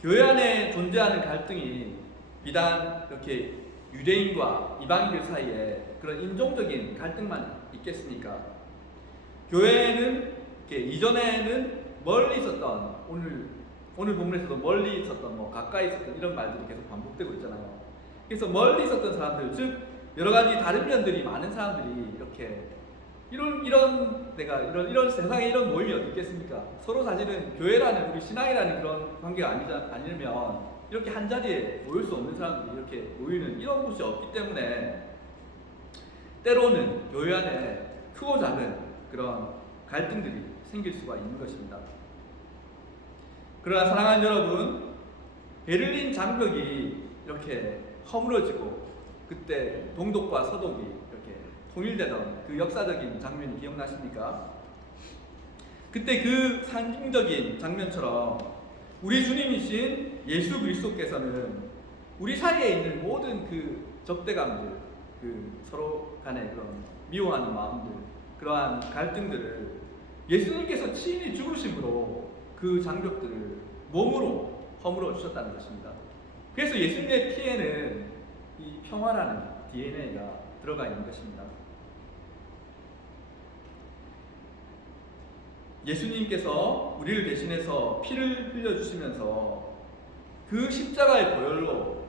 교회 안에 존재하는 갈등이 비단 이렇게 유대인과 이방인들 사이에 그런 인종적인 갈등만 있겠습니까? 교회는 이전에는 멀리 있었던, 오늘 본문에서도 멀리 있었던, 가까이 있었던 이런 말들이 계속 반복되고 있잖아요. 그래서 멀리 있었던 사람들, 즉 여러 가지 다른 면들이 많은 사람들이 이렇게 이런 세상에 이런 모임이 어디 있겠습니까? 서로 사실은 교회라는, 우리 신앙이라는 그런 관계가 아니면 이렇게 한 자리에 모일 수 없는 사람들이 이렇게 모이는 이런 곳이 없기 때문에 때로는 교회 안에 크고 작은 그런 갈등들이 생길 수가 있는 것입니다. 그러나 사랑하는 여러분, 베를린 장벽이 이렇게 허물어지고 그때 동독과 서독이 이렇게 통일되던 그 역사적인 장면이 기억나십니까? 그때 그 상징적인 장면처럼 우리 주님이신 예수 그리스도께서는 우리 사이에 있는 모든 그 적대감들, 그 서로 간의 그런 미워하는 마음들, 그러한 갈등들을 예수님께서 친히 죽으심으로 그 장벽들을 몸으로 허물어 주셨다는 것입니다. 그래서 예수님의 피에는 이 평화라는 DNA가 들어가 있는 것입니다. 예수님께서 우리를 대신해서 피를 흘려주시면서 그 십자가의 보혈로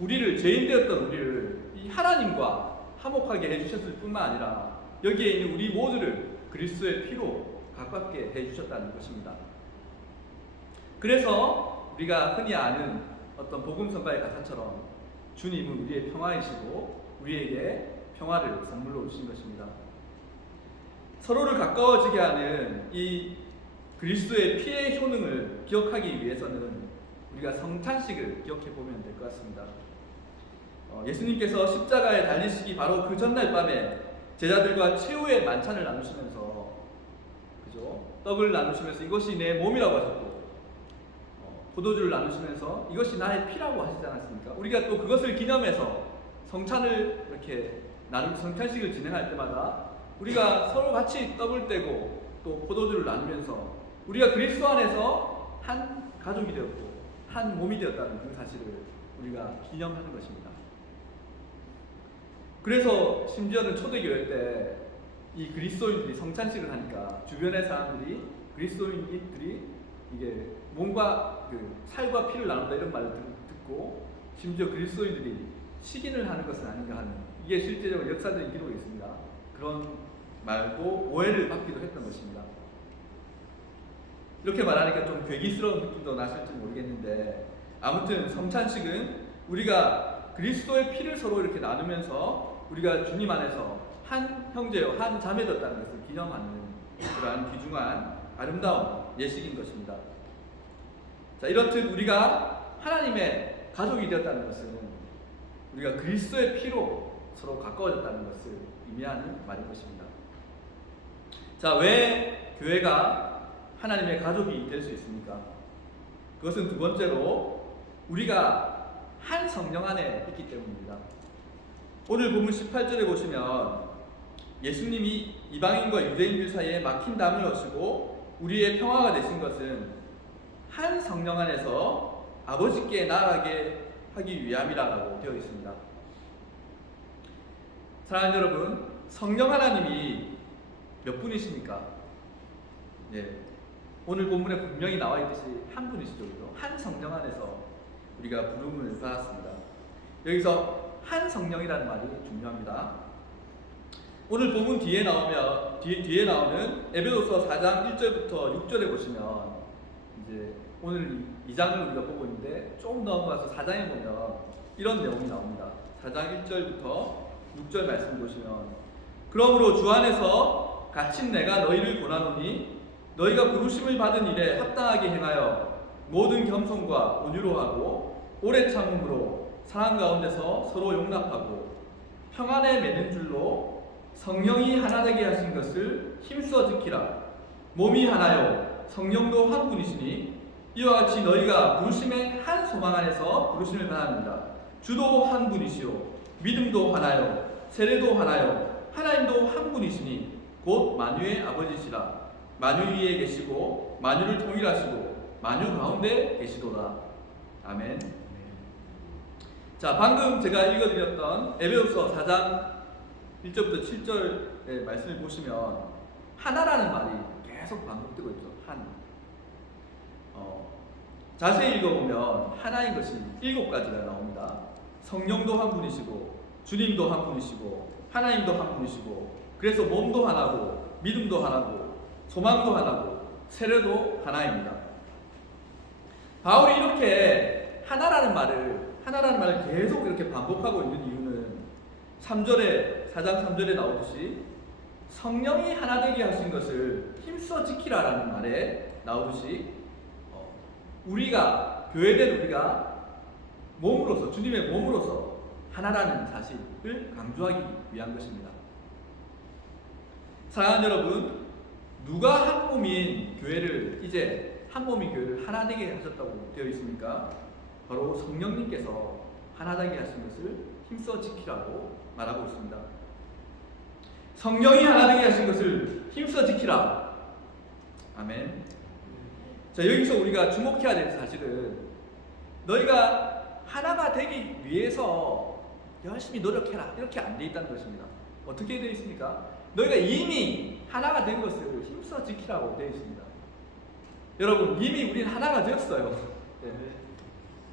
우리를, 죄인 되었던 우리를 이 하나님과 화목하게 해주셨을 뿐만 아니라 여기에 있는 우리 모두를 그리스도의 피로 가깝게 해주셨다는 것입니다. 그래서 우리가 흔히 아는 어떤 복음성가의 가사처럼 주님은 우리의 평화이시고 우리에게 평화를 선물로 주신 것입니다. 서로를 가까워지게 하는 이 그리스도의 피의 효능을 기억하기 위해서는 우리가 성찬식을 기억해 보면 될 것 같습니다. 예수님께서 십자가에 달리시기 바로 그 전날 밤에 제자들과 최후의 만찬을 나누시면서, 떡을 나누시면서 이것이 내 몸이라고 하셨고, 포도주를 나누시면서 이것이 나의 피라고 하시지 않았습니까? 우리가 또 그것을 기념해서 성찬을 이렇게 성찬식을 진행할 때마다 우리가 서로 같이 떡을 떼고 또 포도주를 나누면서 우리가 그리스도 안에서 한 가족이 되었고 한 몸이 되었다는 그 사실을 우리가 기념하는 것입니다. 그래서 심지어는 초대교회 때 이 그리스도인들이 성찬식을 하니까 주변의 사람들이, 그리스도인들이 이게 몸과 그 살과 피를 나눈다 이런 말을 듣고 심지어 그리스도인들이 식인을 하는 것은 아닌가 하는, 이게 실제적으로 역사적인 기록이 있습니다. 그런 말도 오해를 받기도 했던 것입니다. 이렇게 말하니까 좀 괴기스러운 느낌도 나실지 모르겠는데, 아무튼 성찬식은 우리가 그리스도의 피를 서로 이렇게 나누면서 우리가 주님 안에서 한 형제요 한 자매 되었다는 것을 기념하는 그러한 귀중한 아름다운 예식인 것입니다. 자, 이렇듯 우리가 하나님의 가족이 되었다는 것은 우리가 그리스도의 피로 서로 가까워졌다는 것을 의미하는 말인 것입니다. 자, 왜 교회가 하나님의 가족이 될 수 있습니까? 그것은 두 번째로 우리가 한 성령 안에 있기 때문입니다. 오늘 본문 18절에 보시면 예수님이 이방인과 유대인들 사이에 막힌 담을 넣으시고 우리의 평화가 되신 것은 한 성령 안에서 아버지께 나아가게 하기 위함이라고 되어 있습니다. 사랑하는 여러분, 성령 하나님이 몇 분이십니까? 예, 오늘 본문에 분명히 나와 있듯이 한 분이시죠. 한 성령 안에서 우리가 부름을 받았습니다. 여기서 한 성령이라는 말이 중요합니다. 오늘 본문 뒤에 나오는 에베소서 4장 1절부터 6절에 보시면 이제 오늘 2장을 우리가 보고 있는데 조금 넘어가서 4장에 보면 이런 내용이 나옵니다. 4장 1절부터 6절 말씀 보시면, 그러므로 주 안에서 갇힌 내가 너희를 권하노니 너희가 부르심을 받은 일에 합당하게 행하여 모든 겸손과 온유로 하고 오래 참음으로 사랑 가운데서 서로 용납하고 평안에 맺는 줄로 성령이 하나 되게 하신 것을 힘써 지키라. 몸이 하나요 성령도 한 분이시니 이와 같이 너희가 부르심의 한 소망 안에서 부르심을 받았느니라. 주도 한 분이시요 믿음도 하나요 세례도 하나요 하나님도 한 분이시니 곧 만유의 아버지시라. 만유 위에 계시고 만유를 통일하시고 만유 가운데 계시도다. 아멘. 자, 방금 제가 읽어드렸던 에베소서 4장 1절부터 7절의 말씀을 보시면 하나라는 말이 계속 반복되고 있죠. 한. 자세히 읽어보면 하나인 것이 7가지가 나옵니다. 성령도 한 분이시고 주님도 한 분이시고 하나님도 한 분이시고 그래서 몸도 하나고 믿음도 하나고 소망도 하나고 세례도 하나입니다. 바울이 이렇게 하나라는 말을 계속 이렇게 반복하고 있는 이유는 3장 3절에 나오듯이 성령이 하나 되게 하신 것을 힘써 지키라라는 말에 나오듯이 우리가 교회된 우리가 몸으로서 주님의 몸으로서 하나라는 사실을 강조하기 위한 것입니다. 사랑하는 여러분, 누가 한 몸인 교회를 이제 한 몸인 교회를 하나 되게 하셨다고 되어 있습니까? 바로 성령님께서 하나 되게 하신 것을 힘써 지키라고 말하고 있습니다. 성령이 하나 되게 하신 것을 힘써 지키라. 아멘. 자, 여기서 우리가 주목해야 될 사실은 너희가 하나가 되기 위해서 열심히 노력해라 이렇게 안 돼 있다는 것입니다. 어떻게 되어 있습니까? 너희가 이미 하나가 된 것을 힘써 지키라고 되어 있습니다. 여러분, 이미 우리는 하나가 되었어요. 네.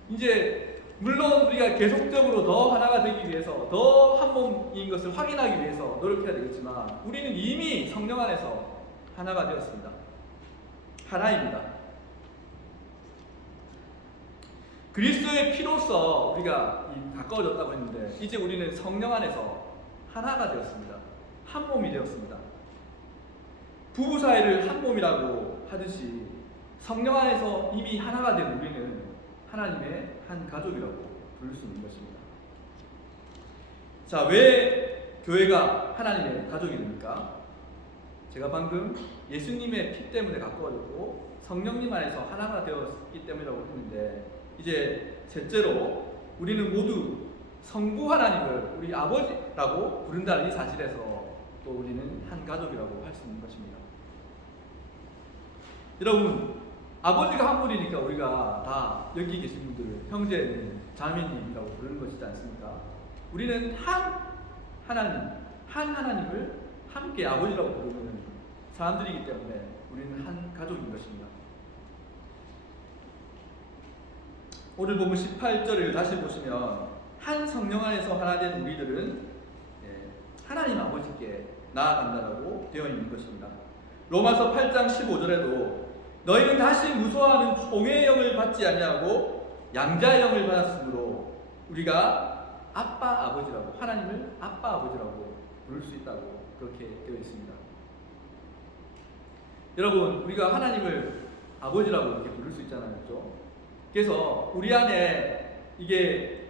이제 물론 우리가 계속적으로 더 하나가 되기 위해서 더 한 몸인 것을 확인하기 위해서 노력해야 되겠지만 우리는 이미 성령 안에서 하나가 되었습니다. 하나입니다. 그리스도의 피로써 우리가 가까워졌다고 했는데 이제 우리는 성령 안에서 하나가 되었습니다. 한 몸이 되었습니다. 부부 사이를 한 몸이라고 하듯이 성령 안에서 이미 하나가 된 우리는 하나님의 한 가족이라고 부를 수 있는 것입니다. 자, 왜 교회가 하나님의 가족이 됩니까? 제가 방금 예수님의 피 때문에 가까워졌고 성령님 안에서 하나가 되었기 때문이라고 했는데 이제 셋째로 우리는 모두 성부 하나님을 우리 아버지라고 부른다는 이 사실에서 또 우리는 한 가족이라고 할 수 있는 것입니다. 여러분, 아버지가 한 분이니까 우리가 다 여기 계신 분들을 형제님, 자매님이라고 부르는 것이지 않습니까? 우리는 한 하나님을 함께 아버지라고 부르는 사람들이기 때문에 우리는 한 가족인 것입니다. 오늘 본문 18절을 다시 보시면 한 성령 안에서 하나 된 우리들은 하나님 아버지께 나아간다라고 되어 있는 것입니다. 로마서 8장 15절에도 너희는 다시 무소하는 종의 영을 받지 아니하고 양자의 영을 받았으므로 우리가 아빠 아버지라고 하나님을 아빠 아버지라고 부를 수 있다고 그렇게 되어 있습니다. 여러분, 우리가 하나님을 아버지라고 이렇게 부를 수 있잖아요, 그렇죠? 그래서 우리 안에 이게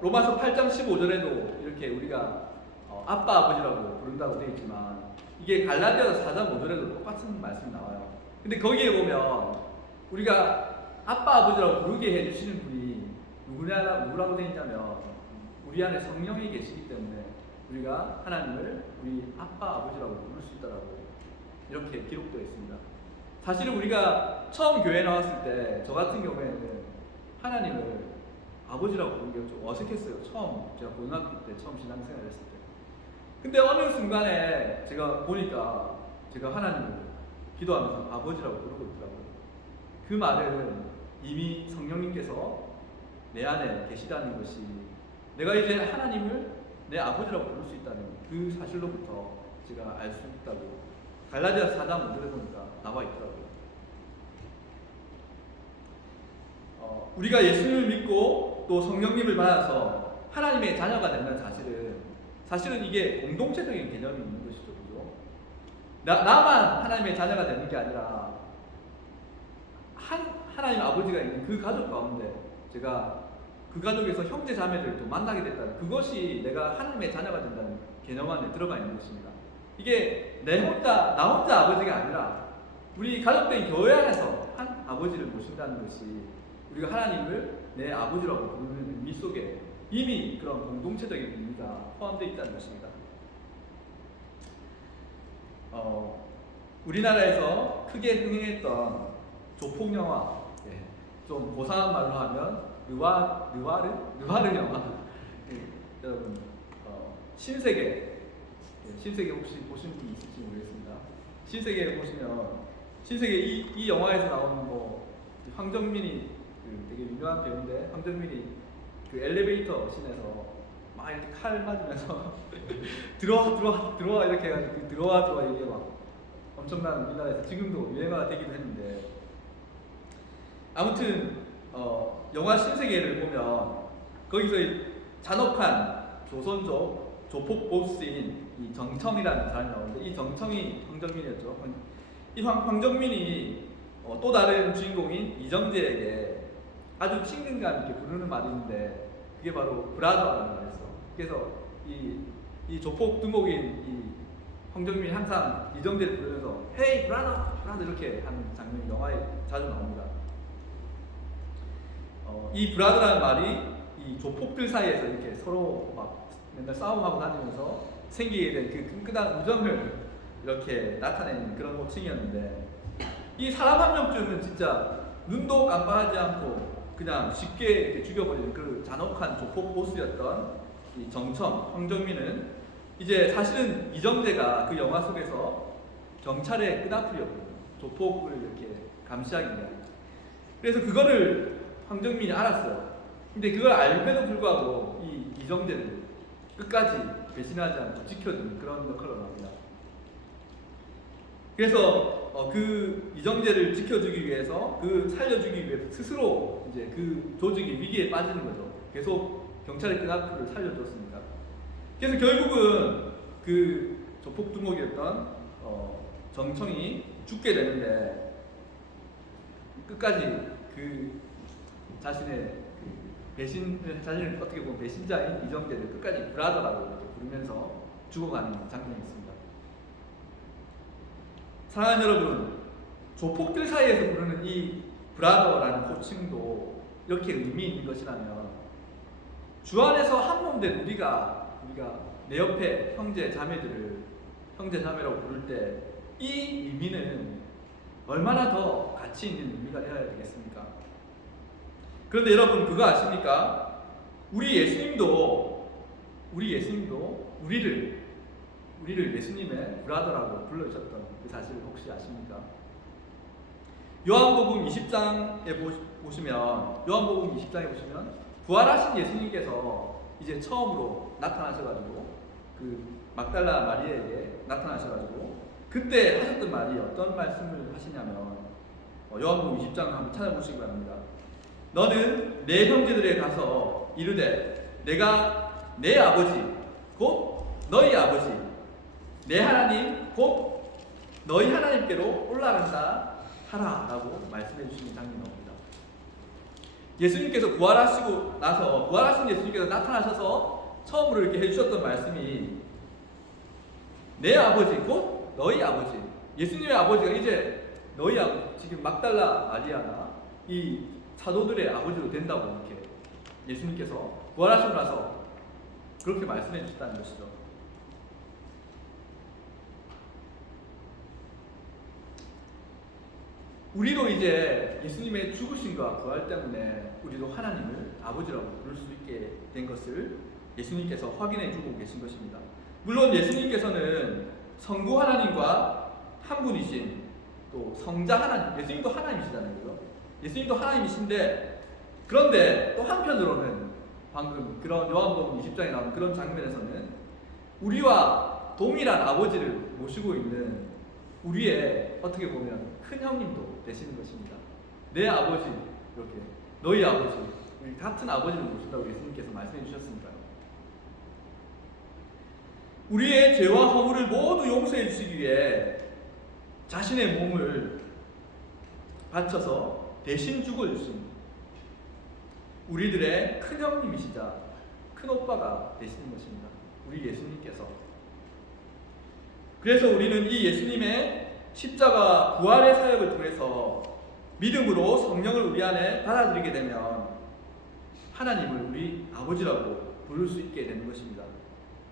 로마서 8장 15절에도 이렇게 우리가 아빠 아버지라고 부른다고 되어 있지만 이게 갈라디아서 4장 5절에도 똑같은 말씀이 나와요. 근데 거기에 보면 우리가 아빠 아버지라고 부르게 해주시는 분이 누구라고 되어 있냐면 우리 안에 성령이 계시기 때문에 우리가 하나님을 우리 아빠 아버지라고 부를 수 있다라고 이렇게 기록되어 있습니다. 사실은 우리가 처음 교회 나왔을 때 저 같은 경우에는 하나님을 아버지라고 부르는 게 좀 어색했어요. 처음 제가 고등학교 때 처음 신앙생활 했을 때. 근데 어느 순간에 제가 보니까 제가 하나님을 기도하면서 아버지라고 부르고 있더라고요. 그 말은 이미 성령님께서 내 안에 계시다는 것이 내가 이제 하나님을 내 아버지라고 부를 수 있다는 그 사실로부터 제가 알 수 있다고 갈라디아서 4장 5절에 보니까 나와 있더라고요. 우리가 예수님을 믿고 또 성령님을 받아서 하나님의 자녀가 된다는 사실은 이게 공동체적인 개념이 있는 것이죠. 그죠? 나만 하나님의 자녀가 되는 게 아니라 하나님 아버지가 있는 그 가족 가운데 제가 그 가족에서 형제 자매들도 만나게 됐다는 그것이 내가 하나님의 자녀가 된다는 개념 안에 들어가 있는 것입니다. 이게 나 혼자 아버지가 아니라 우리 가족된 교회 안에서 한 아버지를 모신다는 것이 우리가 하나님을 내 아버지라고 부르는 의미 속에 이미 그런 공동체적인 의미가 포함되어 있다는 것입니다. 우리나라에서 크게 흥행했던 조폭 영화, 좀 고상한 말로 하면 느와르 영화. 여러분 신세계 혹시 보신 분 있을지 모르겠습니다. 신세계 보시면 신세계 이 영화에서 나오는 뭐 황정민이 되게 유명한 배우인데 황정민이 그 엘리베이터 씬에서 막 이렇게 칼 맞으면서 들어와 이렇게 해가지고 그 들어와 이게 막 엄청난 우리나라에서 지금도 유행화가 되기도 했는데 아무튼 영화 신세계를 보면 거기서 잔혹한 조선족 조폭 보스인 이 정청이라는 사람이 나오는데 이 정청이 황정민이었죠. 이 황정민이 또 다른 주인공인 이정재에게 아주 친근감 있게 부르는 말이 있는데 그게 바로 브라더라는 말이었어. 그래서 이 조폭 두목인 이 황정민이 항상 이정재를 부르면서 헤이 브라더 이렇게 하는 장면이 영화에 자주 나옵니다. 이 브라더라는 말이 이 조폭들 사이에서 이렇게 서로 막 맨날 싸움하고 다니면서 생기게 된 그 끈끈한 우정을 이렇게 나타내는 그런 호칭이었는데 이 사람 한 명쯤은 진짜 눈도 깜빡하지 않고 그냥 쉽게 이렇게 죽여버리는 그 잔혹한 조폭 보스였던 이 정청 황정민은 이제 사실은 이정재가 그 영화 속에서 경찰의 끈앞이었거든요. 조폭을 이렇게 감시하기 위한. 그래서 그거를 황정민이 알았어요. 근데 그걸 알면도 불구하고 이 이정재를 끝까지 배신하지 않고 지켜주는 그런 역할을 합니다. 그래서 그 이정재를 지켜주기 위해서 살려주기 위해서 스스로 이제 그 조직이 위기에 빠지는 거죠. 계속 경찰의 끈앞을 살려줬습니다. 그래서 결국은 그 조폭 두목이었던 정청이 죽게 되는데 끝까지 그 자신을 어떻게 보면 배신자인 이정재를 끝까지 브라더라고 이렇게 부르면서 죽어가는 장면이 있습니다. 사랑하는 여러분, 조폭들 사이에서 부르는 이 브라더라는 호칭도 이렇게 의미 있는 것이라면 주 안에서 한 몸 된 우리가 내 옆에 형제 자매라고 부를 때 이 의미는 얼마나 더 가치 있는 의미가 되어야 되겠습니까? 그런데 여러분 그거 아십니까? 우리 예수님도 우리를 예수님의 브라더라고 불러주셨던 그 사실을 혹시 아십니까? 요한복음 20장에 보시면 부활하신 예수님께서 이제 처음으로 나타나셔가지고 그 막달라 마리아에게 나타나셔가지고 그때 하셨던 말이 어떤 말씀을 하시냐면 요한복음 20장 한번 찾아보시기 바랍니다. 너는 내 형제들에 가서 이르되 내가 내 아버지 곧 너희 아버지 내 하나님 곧 너희 하나님께로 올라간다 하라 라고 말씀해 주시는 장면이 나옵니다. 예수님께서 부활하신 예수님께서 나타나셔서 처음으로 이렇게 해주셨던 말씀이 내 아버지 곧 너희 아버지, 예수님의 아버지가 이제 너희 아버지, 지금 막달라 마리아나 이 사도들의 아버지로 된다고 이렇게 예수님께서 부활하시고 나서 그렇게 말씀해 주셨다는 것이죠. 우리도 이제 예수님의 죽으심과 부활 때문에 우리도 하나님을 아버지라고 부를 수 있게 된 것을 예수님께서 확인해 주고 계신 것입니다. 물론 예수님께서는 성부 하나님과 한 분이신 또 성자 하나님, 예수님도 하나님이시잖아요. 예수님도 하나님이신데 그런데 또 한편으로는 방금 그런 요한복음 20장에 나오는 그런 장면에서는 우리와 동일한 아버지를 모시고 있는 우리의 어떻게 보면 큰 형님도 되시는 것입니다. 내 아버지, 이렇게 너희 아버지, 우리 같은 아버지를 모신다고 예수님께서 말씀해 주셨으니까요. 우리의 죄와 허물을 모두 용서해 주시기 위해 자신의 몸을 바쳐서 대신 죽어주신 우리들의 큰 형님이시자 큰 오빠가 되시는 것입니다. 우리 예수님께서. 그래서 우리는 이 예수님의 십자가 부활의 사역을 통해서 믿음으로 성령을 우리 안에 받아들이게 되면 하나님을 우리 아버지라고 부를 수 있게 되는 것입니다.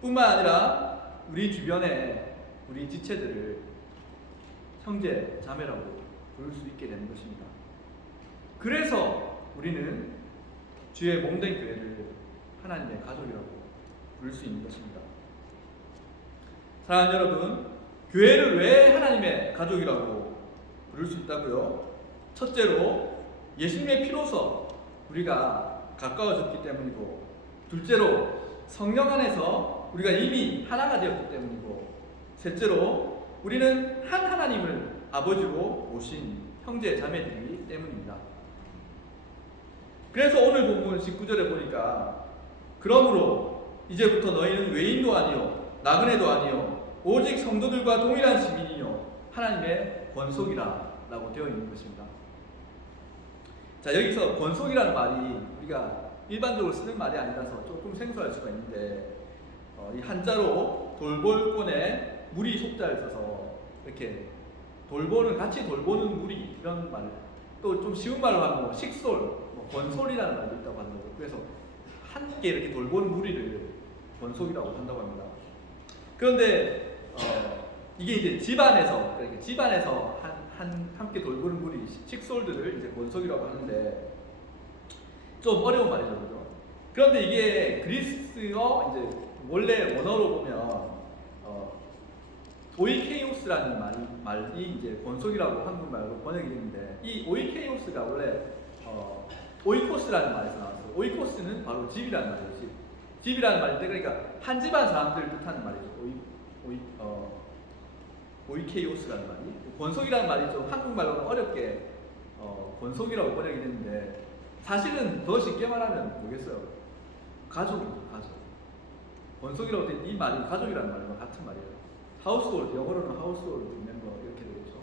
뿐만 아니라 우리 주변에 우리 지체들을 형제, 자매라고 부를 수 있게 되는 것입니다. 그래서 우리는 주의 몸된 교회를 하나님의 가족이라고 부를 수 있는 것입니다. 사랑하는 여러분, 교회를 왜 하나님의 가족이라고 부를 수 있다고요? 첫째로 예수님의 피로서 우리가 가까워졌기 때문이고, 둘째로 성령 안에서 우리가 이미 하나가 되었기 때문이고, 셋째로 우리는 한 하나님을 아버지로 모신 형제 자매들이기 때문입니다. 그래서 오늘 본문 19절에 보니까 그러므로 이제부터 너희는 외인도 아니요 나그네도 아니요 오직 성도들과 동일한 시민이요 하나님의 권속이라 라고 되어 있는 것입니다. 자, 여기서 권속이라는 말이 우리가 일반적으로 쓰는 말이 아니라서 조금 생소할 수가 있는데, 이 한자로 돌볼권에 무리 속자를 써서 이렇게 돌보는, 같이 돌보는 무리, 이런 말, 또 좀 쉬운 말로 하면 뭐 식솔, 뭐 권솔이라는 말도 있다고 하는 거죠. 그래서 함께 이렇게 돌보는 무리를 권속이라고 한다고 합니다. 그런데 이게 이제 집안에서, 그러니까 집안에서 함께 돌보는 무리, 식솔들을 이제 권속이라고 하는데 좀 어려운 말이죠, 그죠? 그런데 이게 그리스어 이제 원래 원어로 보면 오이케이오스라는 말이 이제 권속이라고 한국말로 번역이 되는데, 이 오이케이오스가 원래 오이코스라는 말에서 나왔어요. 오이코스는 바로 집이라는 말이에요. 집이라는 말인데, 그러니까 한 집안 사람들을 뜻하는 말이죠. 오이케이오스라는 말이. 권속이라는 말이 좀 한국말로는 어렵게 권속이라고 번역이 되는데, 사실은 더 쉽게 말하면 뭐겠어요? 가족입니다. 가족. 권속이라고 된 이 말이 가족이라는 말과 같은 말이에요. 하우스홀드, 영어로는 하우스홀드 멤버 이렇게 되겠죠.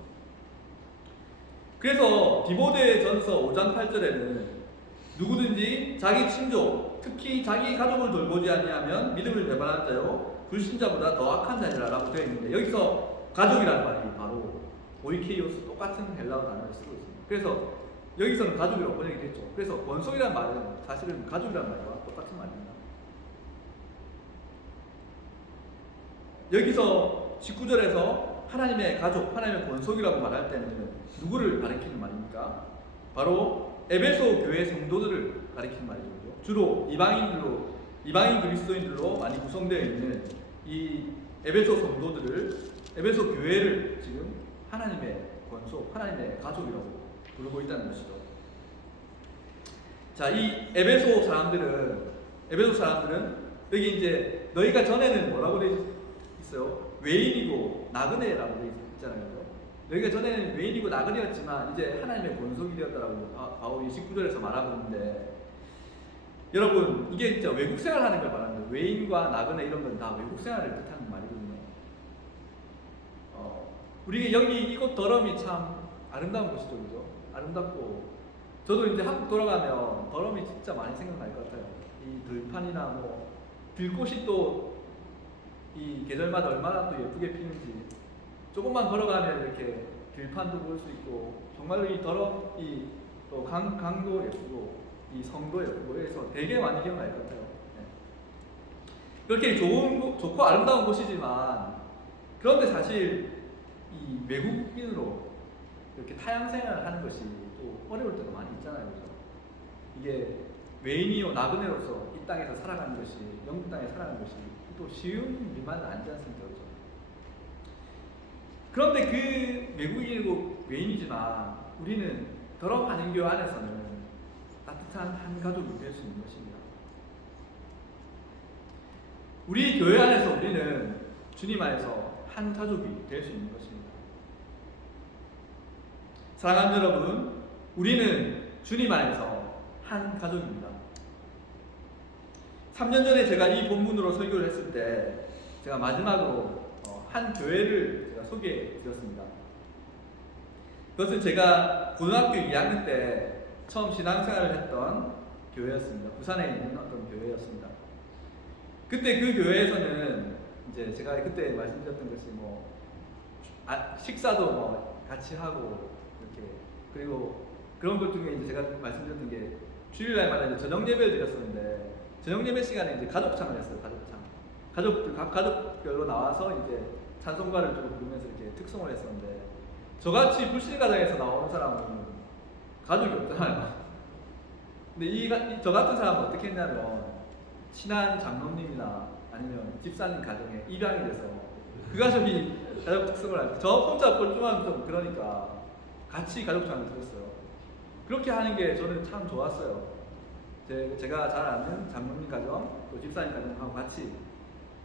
그래서 디모데전서 5장 8절에는 누구든지 자기 친족, 특히 자기 가족을 돌보지 아니하면 믿음을 배반한 자요 불신자보다 더 악한 자니라라고 되어 있는데, 여기서 가족이라는 말이 바로 오이케이오스, 똑같은 헬라어 단어를 쓰고 있습니다. 그래서 여기서는 가족이라고 번역이 됐죠. 그래서 권속이라는 말은 사실은 가족이라는 말과 똑같은 말입니다. 여기서 19절에서 하나님의 가족, 하나님의 권속이라고 말할 때는 누구를 가리키는 말입니까? 바로 에베소 교회 성도들을 가리키는 말이죠. 주로 이방인 그리스도인들로 많이 구성되어 있는 이 에베소 성도들을, 에베소 교회를 지금 하나님의 권속, 하나님의 가족이라고 부르고 있다는 것이죠. 자, 이 에베소 사람들은 여기 이제 너희가 전에는 뭐라고 되어 있어요? 외인이고 나그네라고 되어 있잖아요. 너희가 전에는 외인이고 나그네였지만 이제 하나님의 권속이 되었다라고 바울이 19절에서 말하고 있는데, 여러분 이게 진짜 외국 생활하는 걸 말합니다. 외인과 나그네 이런 건 다 외국 생활을 뜻하는 말이거든요. 우리 여기 이곳 더럼이 참 아름다운 곳이죠, 그죠? 아름답고, 저도 이제 한국 돌아가면 더럼이 진짜 많이 생각날 것 같아요. 이 들판이나 뭐 들꽃이 또 이 계절마다 얼마나 또 예쁘게 피는지, 조금만 걸어가면 이렇게 들판도 볼 수 있고, 정말로 이 더럼이 또 강도 예쁘고 이 성도 예쁘고, 그래서 되게 많이 기억날 것 같아요. 네. 그렇게 좋고 아름다운 곳이지만, 그런데 사실 이 외국인으로 이렇게 타향 생활을 하는 것이 또 어려울 때도 많이 있잖아요, 그죠? 이게 외인이요 나그네로서 이 땅에서 살아가는 것이, 영국 땅에 살아가는 것이 또 쉬운 일만은 아니지 않습니까, 그죠? 그런데 그 외국인이고 외인이지만 우리는 더럽 한인교회 안에서는 따뜻한 한 가족이 될 수 있는 것입니다. 우리 교회 안에서 우리는 주님 안에서 한 가족이 될 수 있는 것입니다. 사랑하는 여러분, 우리는 주님 안에서 한 가족입니다. 3년 전에 제가 이 본문으로 설교를 했을 때 제가 마지막으로 한 교회를 제가 소개해 드렸습니다. 그것은 제가 고등학교 2학년 때 처음 신앙생활을 했던 교회였습니다. 부산에 있는 어떤 교회였습니다. 그때 그 교회에서는 이제 제가 그때 말씀드렸던 것이 뭐 식사도 뭐 같이 하고 이렇게 그리고 그런 것 중에 이제 제가 말씀드렸던 게 주일날마다 이제 저녁 예배를 드렸었는데 저녁 예배 시간에 이제 가족창을 했어요. 가족창. 가족들 각 가족별로 나와서 이제 찬송가를 좀 부르면서 이렇게 특송을 했었는데 저같이 불신 가정에서 나오는 사람은 가족이 없잖아요. 근데 저 같은 사람은 어떻게 했냐면 친한 장로님이나 아니면 집사님 가정에 입양이 돼서 그 가족이 가족 특성을 알고 저 혼자 뻘쭘하면 좀 그러니까 같이 가족창을 들었어요. 그렇게 하는 게 저는 참 좋았어요. 제가 잘 아는 장로님 가정, 또 집사님 가정하고 같이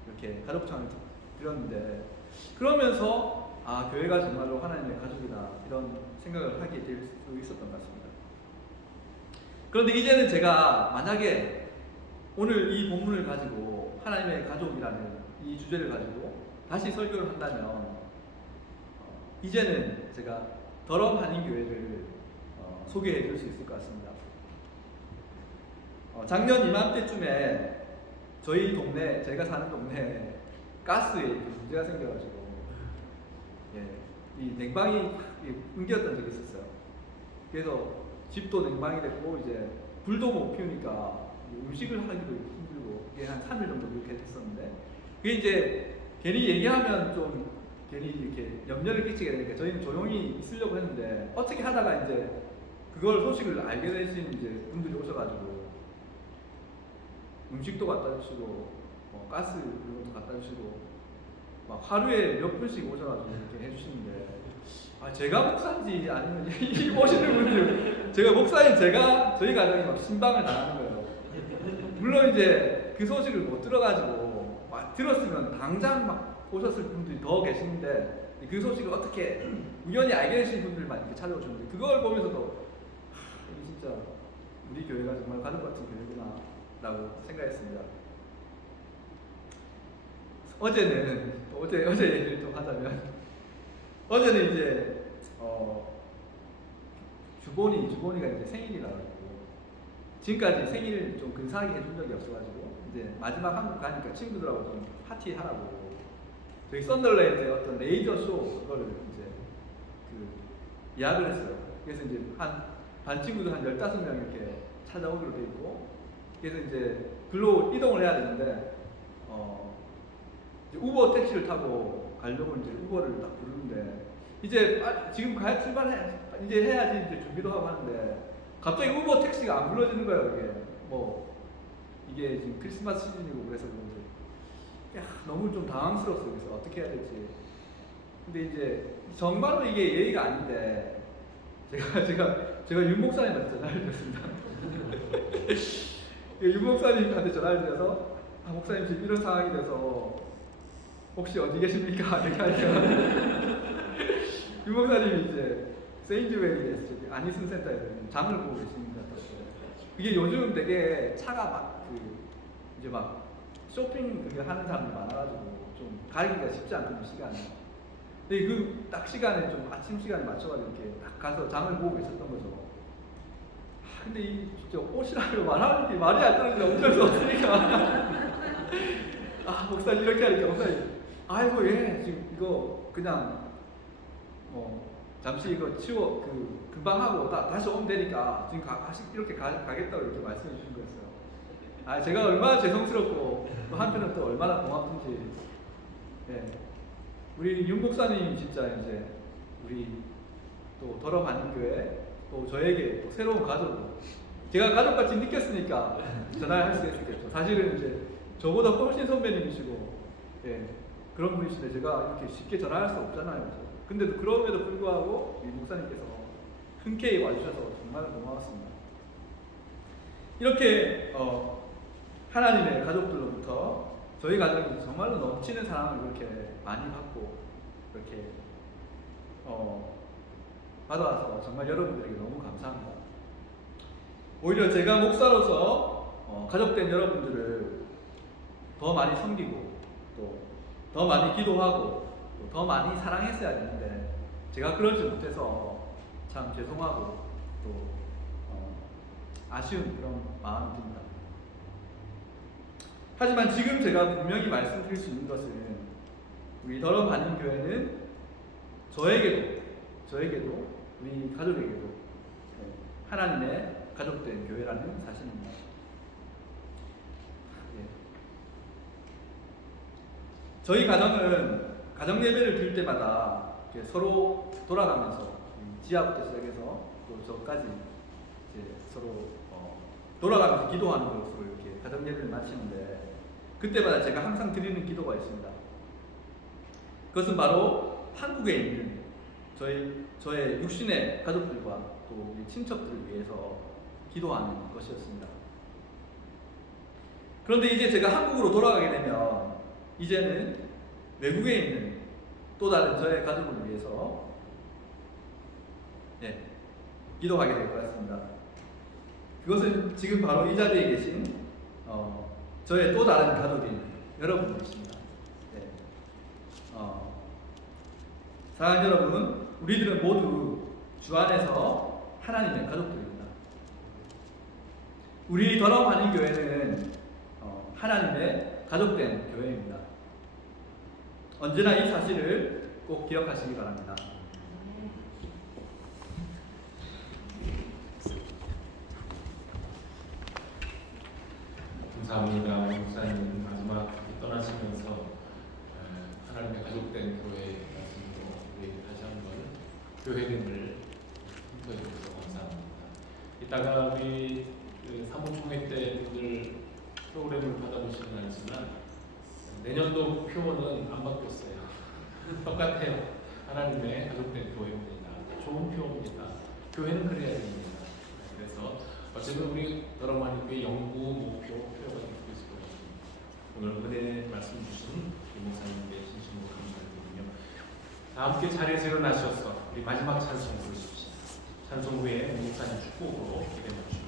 이렇게 가족창을 들었는데 그러면서 아 교회가 정말로 하나님의 가족이다 이런 생각을 하게 될 수 있었던 것 같습니다. 그런데 이제는 제가 만약에 오늘 이 본문을 가지고 하나님의 가족이라는 이 주제를 가지고 다시 설교를 한다면 이제는 제가 더러운 한인교회를 소개해 줄 수 있을 것 같습니다. 작년 이맘때쯤에 저희 동네, 제가 사는 동네에 가스에 문제가 생겨가지고 이 냉방이 끊겼던 적이 있었어요. 그래서 집도 냉방이 됐고 이제 불도 못 피우니까 음식을 하기도 힘들고 이게 한 3일 정도 그렇게 됐었는데 그게 이제 괜히 얘기하면 좀 괜히 이렇게 염려를 끼치게 되니까 저희는 조용히 있으려고 했는데 어떻게 하다가 이제 그걸 소식을 알게 되신 이제 분들이 오셔가지고 음식도 갖다 주시고 가스 이런 것도 갖다 주시고 막 하루에 몇 분씩 오셔가지고 이렇게 해주시는데 제가 목사인지 아니면 이 오시는 분들 제가 목사인 저희 가정이 막 신방을 당하는 거예요. 물론 이제 그 소식을 못 들어가지고 막 들었으면 당장 막 오셨을 분들이 더 계시는데 그 소식을 어떻게 우연히 알게 되신 분들만 이렇게 찾아오셨는데 그걸 보면서도 이게 진짜 우리 교회가 정말 가족 같은 교회구나 라고 생각했습니다. 어제 얘기를 좀 하자면 어제는 이제 주본이가 이제 생일이라고 지금까지 생일 좀 근사하게 해준 적이 없어가지고 이제 마지막 한국 가니까 친구들하고 좀 파티 하라고 저희 썬더랜드의 어떤 레이저 쇼 그거를 이제 예약을 했어요. 그래서 이제 반 친구들 한 15명 이렇게 찾아오기로 돼 있고 그래서 이제 글로 이동을 해야 되는데 이제 우버 택시를 타고 가려고 이제 우버를 딱 부르는데 이제 지금 출발해 이제 해야지 이제 준비도 하고 하는데 갑자기 우버 택시가 안 불러지는 거예요. 이게 지금 크리스마스 시즌이고 그래서 그런지 너무 좀 당황스러웠어요. 그래서 어떻게 해야 될지. 근데 이제 정말로 이게 예의가 아닌데 제가 윤 목사님한테 전화를 드렸습니다. 윤 목사님한테 전화를 드려서 목사님 지금 이런 상황이 돼서 혹시 어디 계십니까? 이렇게 하니까 윤 목사님이 이제 세인즈웨이에서 안희승 센터에 장을 보고 계십니다. 이게 요즘 되게 차가 이제 막 쇼핑 그게 하는 사람들이 많아가지고 좀 가기가 쉽지 않거든요, 시간이. 근데 딱 시간에 좀 아침 시간에 맞춰가지고 이렇게 딱 가서 장을 보고 계셨던 거죠. 근데 이 진짜 옷이라고 말하는 게 말이 안 떨어지면 어쩔 수 없으니까. 목사님 이렇게 하니까 목사님, 아이고 지금 이거 그냥 잠시 이거 치워 금방 하고 다시 오면 되니까 지금 이렇게 가겠다고 이렇게 말씀해 주신 거였어요. 제가 얼마나 죄송스럽고 또 한편은 또 얼마나 고맙든지. 우리 윤 목사님 진짜 이제 우리 또 더러운 교회 또 저에게 또 새로운 가족으로 제가 가족같이 느꼈으니까 전화를 할 수 있었겠죠. 사실은 이제 저보다 훨씬 선배님이시고 그런 분이신데 제가 이렇게 쉽게 전화할 수 없잖아요. 근데도 그럼에도 불구하고 이 목사님께서 흔쾌히 와주셔서 정말 고마웠습니다. 이렇게 하나님의 가족들로부터 저희 가정이 정말로 넘치는 사랑을 그렇게 많이 받고 그렇게 받아와서 정말 여러분들에게 너무 감사합니다. 오히려 제가 목사로서 가족된 여러분들을 더 많이 섬기고 또 더 많이 기도하고 또 더 많이 사랑했어야 되는데 제가 그러지 못해서 참 죄송하고 또 아쉬운 그런 마음이 듭니다. 하지만 지금 제가 분명히 말씀드릴 수 있는 것은 우리 더러운 한인교회는 저에게도 우리 가족에게도 하나님의 가족된 교회라는 사실입니다. 저희 가정은 가정 예배를 드릴 때마다 서로 돌아가면서 지하부터 시작해서 또 저까지 서로 돌아가면서 기도하는 것으로 이렇게 가정 예배를 마치는데, 그때마다 제가 항상 드리는 기도가 있습니다. 그것은 바로 한국에 있는 저의 육신의 가족들과 또 우리 친척들을 위해서 기도하는 것이었습니다. 그런데 이제 제가 한국으로 돌아가게 되면 이제는 외국에 있는 또 다른 저의 가족을 위해서 기도하게 될 것 같습니다. 그것은 지금 바로 이 자리에 계신 저의 또 다른 가족인 여러분들이십니다. 사랑하는 여러분, 우리들은 모두 주 안에서 하나님의 가족들입니다. 우리 더럼 한인교회는 하나님의 가족된 교회입니다. 언제나 이 사실을 꼭 기억하시기 바랍니다. 감사합니다. 목사님 마지막 떠나시면서 하나님의 가족된 교회 말씀으로 우리 다시 한번 교회됨을 힘써주셔서 감사합니다. 이따가 우리 사무총회 때 분들 프로그램을 받아보시면 알지만 내년도 표어는 안 바뀌었어요. 똑같아요. 하나님의 가족된 교회입니다. 좋은 표어입니다. 교회는 그래야 됩니다. 그래서 어쨌든 우리 더럼 한인교회 영구 목표 표어가 되고 있을 것 같습니다. 오늘 은혜 말씀 주신 김목사님께 진심으로 감사드리며 다 함께 자리에서 일어나셔서 우리 마지막 찬송 부르십시오. 찬송 후에 목사님 축복으로 기대 맞춥니다.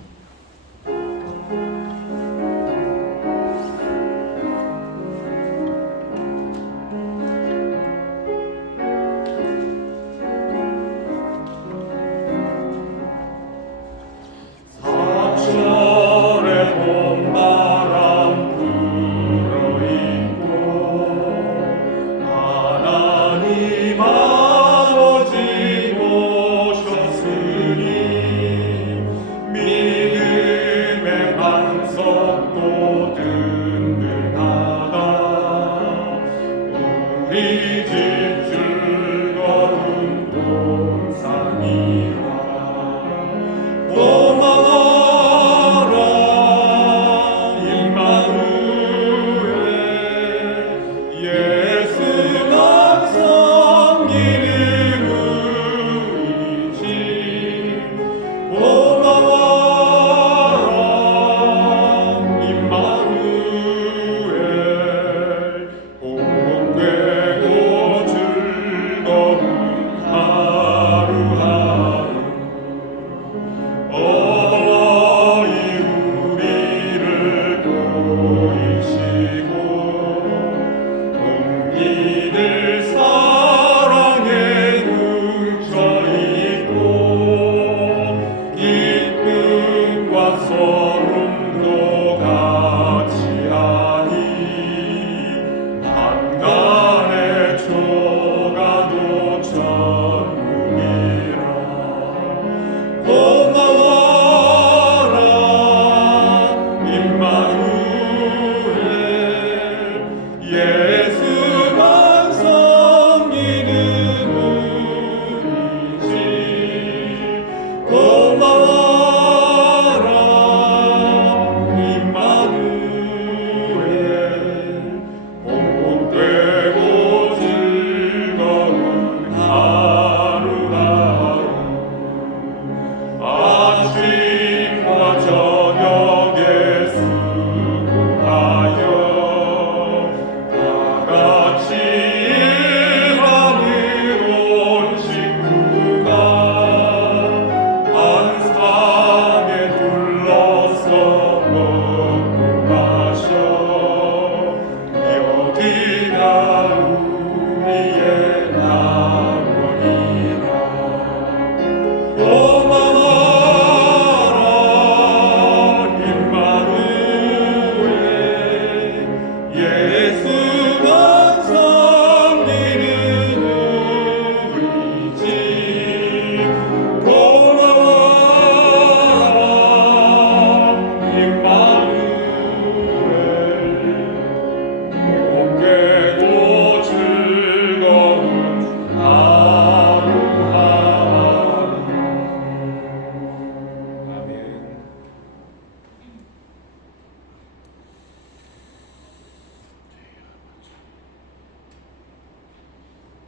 Oh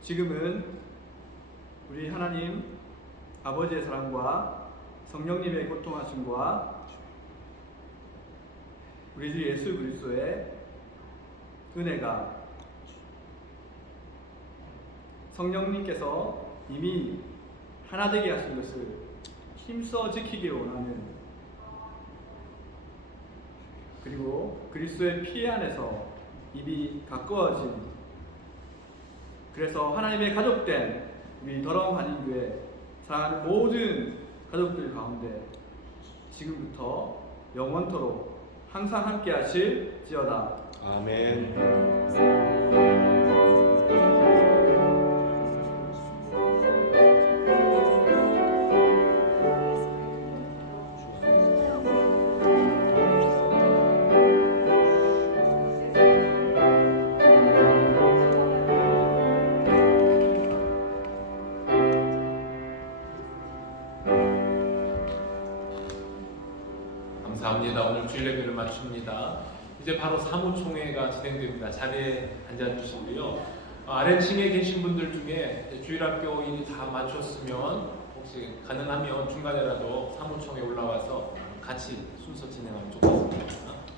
지금은 우리 하나님 아버지의 사랑과 성령님의 고통하심과 우리 주 예수 그리스도의 은혜가 성령님께서 이미 하나 되게 하신 것을 힘써 지키길 원하는, 그리고 그리스도의 피 안에서 이미 가까워진, 그래서 하나님의 가족된 우리 더러움 한인교회 사랑하는 모든 가족들 가운데 지금부터 영원토록 항상 함께 하실지어다. 아멘. 감사합니다. 오늘 주일 예배를 마칩니다. 이제 바로 사무총회가 진행됩니다. 자리에 앉아주시고요. 아래층에 계신 분들 중에 주일학교 일이 다 마쳤으면 혹시 가능하면 중간에라도 사무총회 올라와서 같이 순서 진행하면 좋겠습니다.